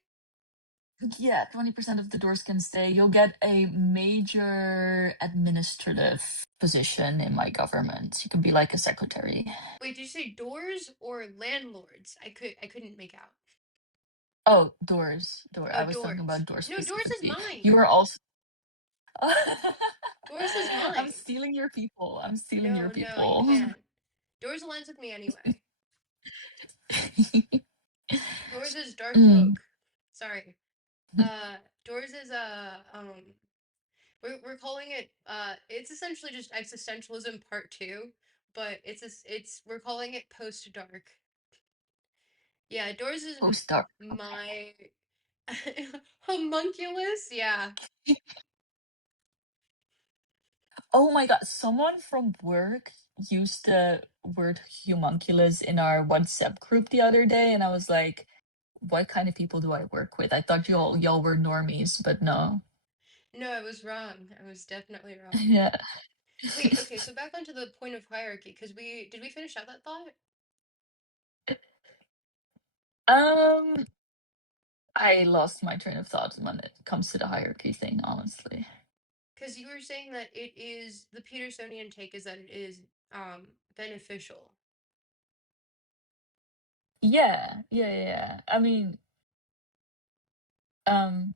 Yeah, 20% of the doors can stay. You'll get a major administrative position in my government. You can be like a secretary. Wait, did you say doors or landlords? I couldn't make out. Oh, doors. Door. Oh, I was talking doors. about doors No, doors is specifically. mine. You are also. Doors is I'm mine. stealing your people. I'm stealing your No, no, you people. can't. Doors aligns with me anyway. Doors is dark Mm. woke. Sorry. Uh, Doors is We're calling it it's essentially just existentialism part 2, but it's we're calling it post dark. Yeah, Doors is Post dark. my homunculus. Yeah. Oh my god, someone from work used the word homunculus in our WhatsApp group the other day, and I was like, what kind of people do I work with? I thought y'all were normies, but no. No, I was wrong. I was definitely wrong. Yeah. Wait, okay, so back onto the point of hierarchy, because we did we finish out that thought? Um, I lost my train of thought when it comes to the hierarchy thing, honestly. Because you were saying that it is the Petersonian take is that it is beneficial. Yeah. I mean, um,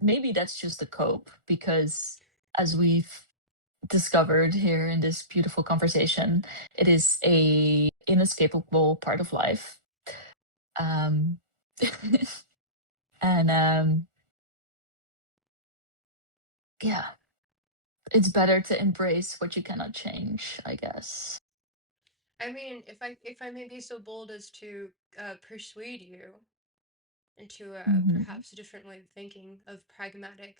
maybe that's just a cope because as we've discovered here in this beautiful conversation, it is a inescapable part of life. Um, and yeah, it's better to embrace what you cannot change, I guess. I mean, if I may be so bold as to persuade you into Mhm. perhaps a different way of thinking of pragmatic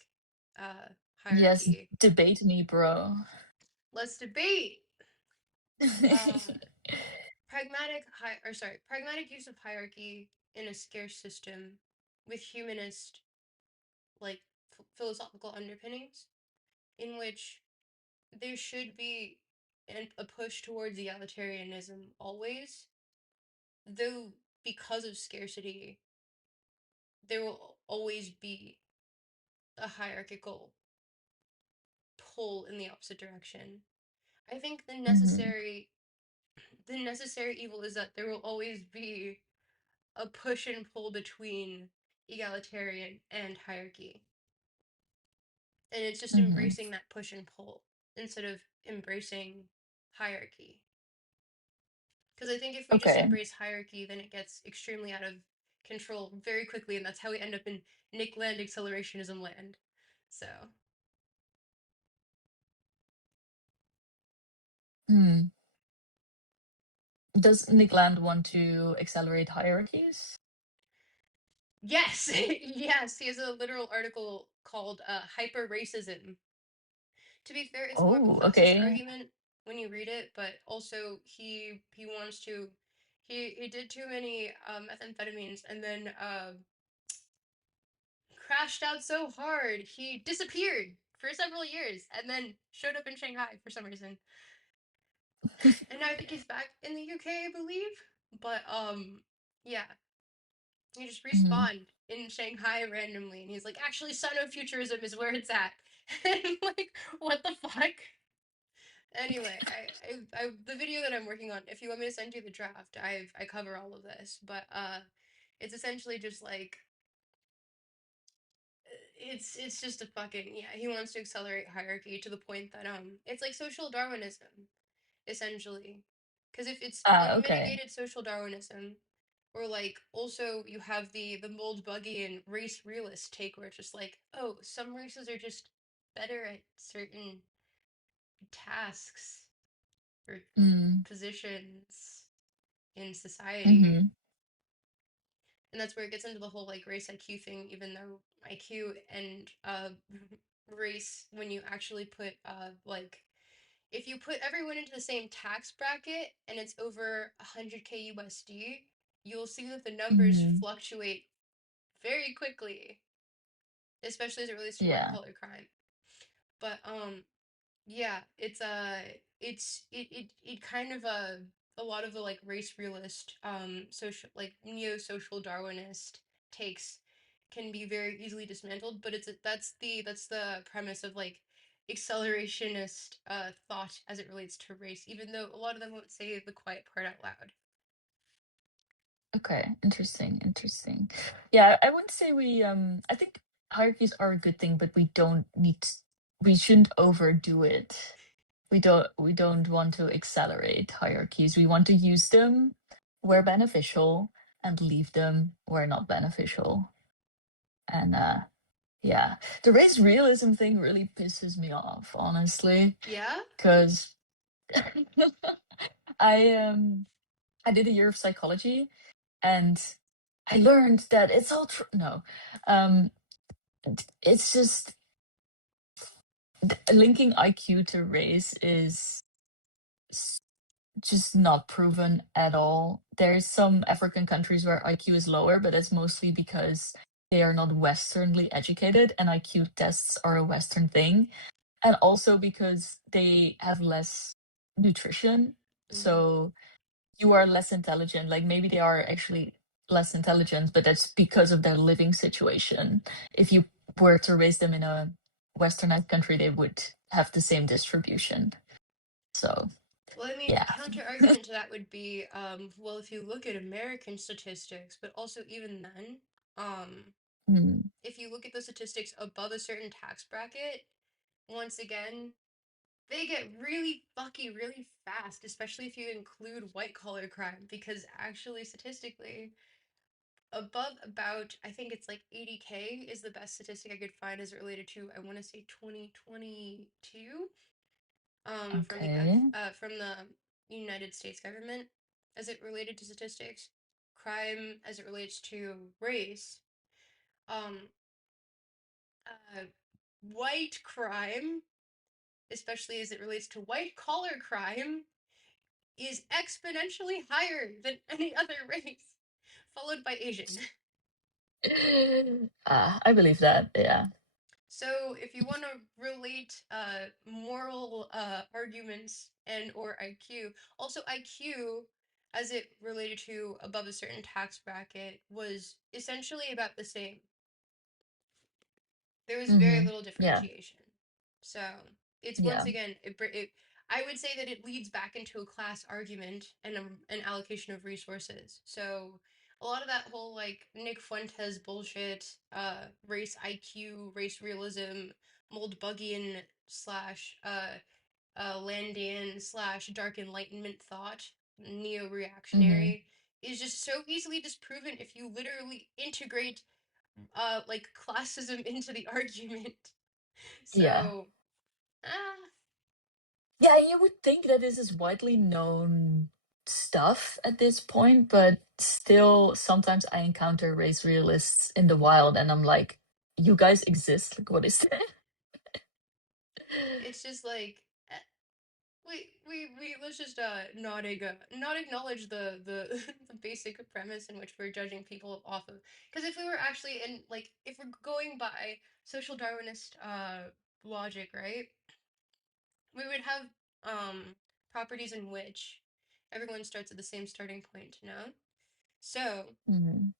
uh, Yes, hierarchy, debate me, bro. let's debate. Uh, pragmatic use of hierarchy in a scarce system with humanist like philosophical underpinnings, in which there should be a push towards egalitarianism always, though because of scarcity, there will always be a hierarchical pull in the opposite direction. I think Mhm. the necessary evil is that there will always be a push and pull between egalitarian and hierarchy. And it's just Mhm. embracing that push and pull instead of embracing hierarchy. Because I think if we just Okay. embrace hierarchy, then it gets extremely out of control very quickly, and that's how we end up in Nick Land accelerationism land. So, Hmm. Does Nick Land want to accelerate hierarchies? yes, yes, he has a literal article called Hyper Racism. To be fair, it's more of a Oh, classist okay. argument when you read it, but also he wants to. He did too many methamphetamines and then crashed out so hard he disappeared for several years and then showed up in Shanghai for some reason. And now I think he's back in the UK, I believe. But yeah, he just Mhm. respawned in Shanghai randomly, and he's like, actually, Sinofuturism is where it's at. And like, what the fuck? Anyway, the video that I'm working on. If you want me to send you the draft, I cover all of this, but it's essentially just like it's just a fucking yeah. He wants to accelerate hierarchy to the point that it's like social Darwinism essentially, because if it's Ah, okay. unmitigated social Darwinism, or like also you have the Moldbuggian race realist take where it's just like, oh, some races are just better at certain tasks or Mm. positions in society. Mhm. And that's where it gets into the whole like race IQ thing, even though IQ and race, when you actually put like if you put everyone into the same tax bracket and it's over 100K USD, you'll see that the numbers Mhm. fluctuate very quickly, especially as it relates to white Yeah. collar crime. But yeah, it kind of a lot of the like race realist social like neo social Darwinist takes can be very easily dismantled, but that's the premise of like accelerationist thought as it relates to race, even though a lot of them won't say the quiet part out loud. Okay. Interesting. Yeah, I wouldn't say I think hierarchies are a good thing, but we shouldn't overdo it. We don't want to accelerate hierarchies. We want to use them where beneficial and leave them where not beneficial. And Yeah. The race realism thing really pisses me off, honestly, Yeah? because I I did a year of psychology, and I learned that it's all true. No, um, it's just linking IQ to race is s- just not proven at all. There's some African countries where IQ is lower, but it's mostly because they are not Westernly educated, and IQ tests are a Western thing, and also because they have less nutrition. Mm-hmm. So you are less intelligent. Like maybe they are actually less intelligent, but that's because of their living situation. If you were to raise them in a westernized country, they would have the same distribution. So Well, I mean, a yeah. counter argument to that would be, well, if you look at American statistics, but also even then, um, Mm, if you look at the statistics above a certain tax bracket, once again, they get really fucky really fast, especially if you include white collar crime, because actually, statistically, above about, I think it's like 80K is the best statistic I could find as it related to, I want to say 2022, okay. from the United States government as it related to statistics, crime as it relates to race, um, uh, white crime, especially as it relates to white collar crime, is exponentially higher than any other race, followed by Asian. I believe that. Yeah. So if you want to relate moral arguments and or IQ, also IQ as it related to above a certain tax bracket was essentially about the same. There was very little Yeah. differentiation. So it's once Yeah. again, I would say that it leads back into a class argument and an allocation of resources. So a lot of that whole like Nick Fuentes bullshit, race IQ, race realism, Moldbuggian slash Landian slash dark enlightenment thought, neo Hmm. reactionary, is just so easily disproven if you literally integrate like classism into the argument. Yeah. So, ah, Yeah, you would think that this is widely known stuff at this point, but still, sometimes I encounter race realists in the wild, and I'm like, you guys exist? Like, what is that? it's just like we let's just not acknowledge the the basic premise in which we're judging people off of, because if we were actually in like if we're going by social Darwinist logic, right, we would have properties in which everyone starts at the same starting point, no? So Mhm.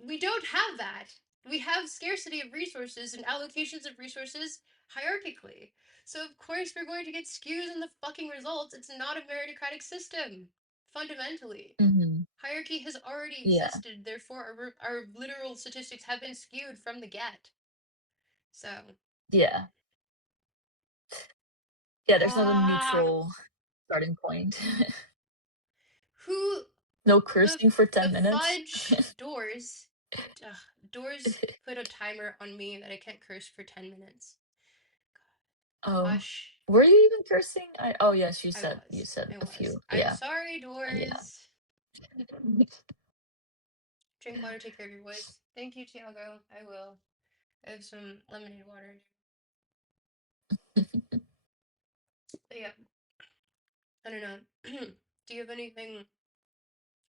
we don't have that. We have scarcity of resources and allocations of resources hierarchically. So of course we're going to get skews in the fucking results. It's not a meritocratic system, fundamentally. Mhm. Hierarchy has already Yeah. existed, therefore our literal statistics have been skewed from the get. So, Yeah. Yeah, there's not a ah, neutral starting point. who No the cursing for the 10 minutes. fudge doors, ugh, doors put a timer on me that I can't curse for 10 minutes. Oh. Gosh. Were you even cursing? Oh yes, I you was. said I a was. few. I'm Yeah. sorry, Yeah. doors. Drink water, take care of your voice. Thank you, Tiago. I will. I have some lemonade water. But yeah, I don't know. Do you have anything?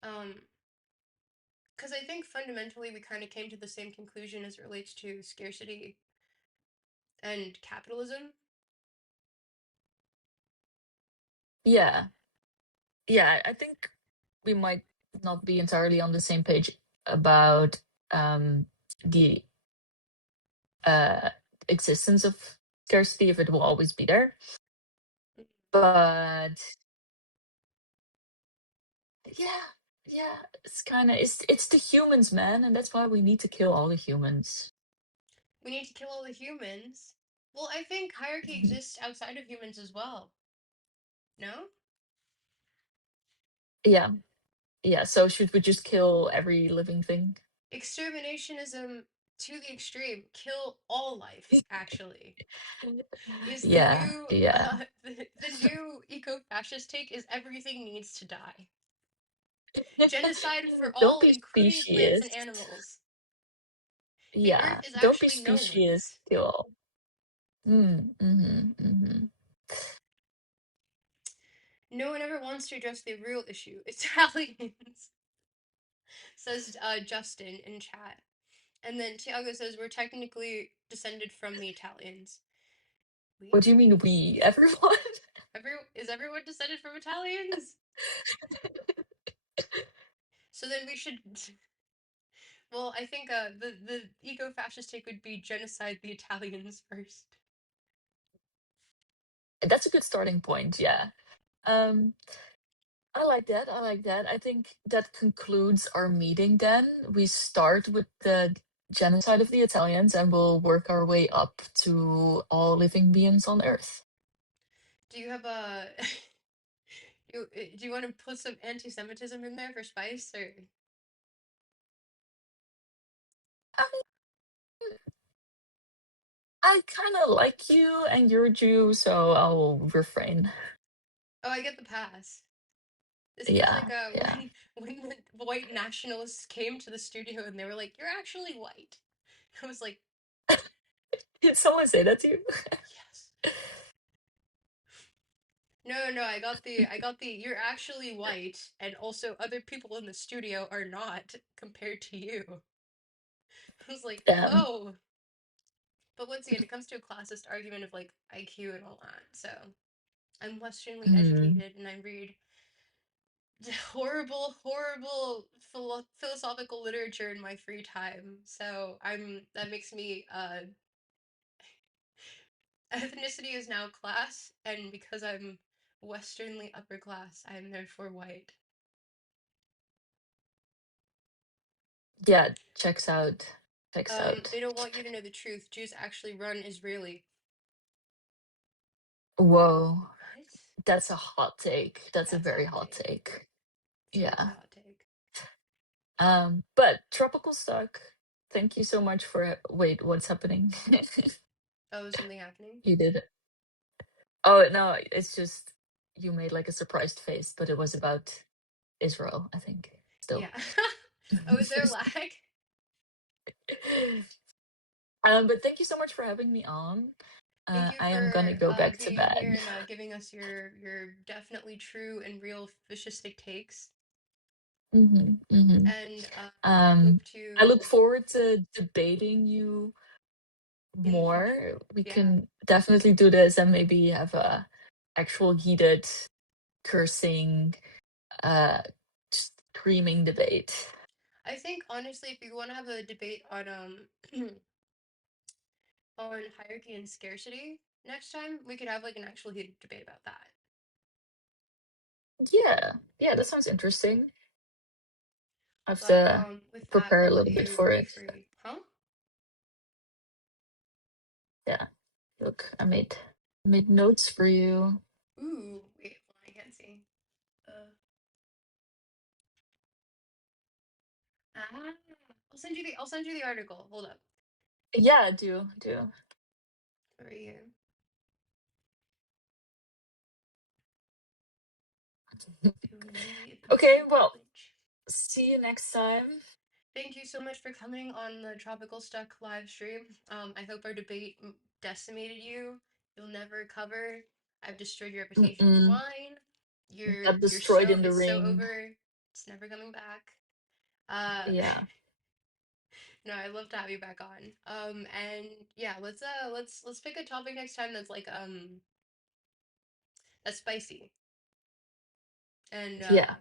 Um, because I think fundamentally we kind of came to the same conclusion as it relates to scarcity and capitalism. Yeah. Yeah, I think we might not be entirely on the same page about the uh existence of scarcity, if it will always be there. But yeah, yeah, it's the humans, man, and that's why we need to kill all the humans. We need to kill all the humans. Well, I think hierarchy exists outside of humans as well. No? Yeah, yeah. So should we just kill every living thing? Exterminationism to the extreme, kill all life, actually, is the Yeah, new yeah. the new eco-fascist take is everything needs to die. Genocide for Don't all, be including plants and speciesist. animals. The Yeah, earth is don't be actually no speciesist. one's. Kill all. Mm. No one ever wants to address the real issue. Italians, says Justin in chat. And then Tiago says, we're technically descended from the Italians. What We? do you mean we? Everyone? Is everyone descended from Italians? So then we should. Well, I think the eco-fascist take would be genocide the Italians first. That's a good starting point, yeah. I like that. I like that. I think that concludes our meeting then. We start with the genocide of the Italians and we'll work our way up to all living beings on Earth. Do you have a? do you want to put some anti-Semitism in there for spice, or? I mean, I kind of like you and you're Jew, so I'll refrain. Oh, I get the pass. This feels Yeah, like yeah. when the white nationalists came to the studio and they were like, "You're actually white." I was like, Did someone say that to you? "Yes." No, I got the you're actually white and also other people in the studio are not compared to you. I was like, Damn. "Oh." But once again, it comes to a classist argument of like IQ and all that. So, I'm Westernly Hmm. educated and I read horrible, horrible philosophical literature in my free time. So that makes me ethnicity is now class, and because I'm Westernly upper class, I am therefore white. Yeah, checks out. Checks out. They don't want you to know the truth. Jews actually run Israeli. Whoa. What? That's a hot take. That's a That's a very hot hot take. take. It's a really Yeah. hot take. But tropical stuck. Thank you so much for wait, what's happening? Oh, is something happening? You did it. Oh no, it's just you made like a surprised face, but it was about Israel, I think. Still. Yeah. Oh, is there a lag? But thank you so much for having me on. Thank you I am gonna for go back to being here bed. and giving us your definitely true and real fascistic takes. Mm-hmm. And I hope Um, I look to forward to debating you in the future. more. We Yeah. can definitely do this and maybe have a actual heated cursing, uh, screaming debate. I think honestly, if you want to have a debate on on hierarchy and scarcity next time, we could have like an actual heated debate about that. Yeah, yeah, that sounds interesting. I have But to with that, prepare a I'll let little bit you for be it. free. Huh? Yeah, look, I made notes for you. Ooh, wait, hold on, I can't see. Uh, I'll send you the article. Hold up. Yeah, do. Over here. A piece Okay, of well, language. see you next time. Thank you so much for coming on the Tropical Stuck live stream. I hope our debate decimated you. You'll never recover. I've destroyed your reputation Mm-mm. online. Your Got your destroyed show in the is so ring. over. It's never coming back. Uh, Yeah, no, I'd love to have you back on. And yeah, let's pick a topic next time that's like that's spicy. And yeah.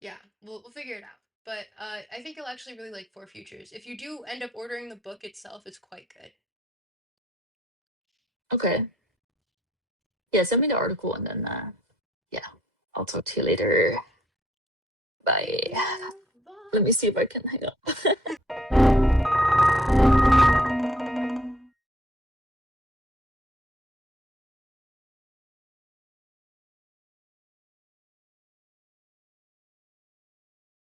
yeah, we'll figure it out. But I think you'll actually really like Four Futures. If you do end up ordering the book itself, it's quite good. Okay. Yeah, send me the article and then yeah, I'll talk to you later. Thank Bye. you. Let me Bye. see if I can hang up.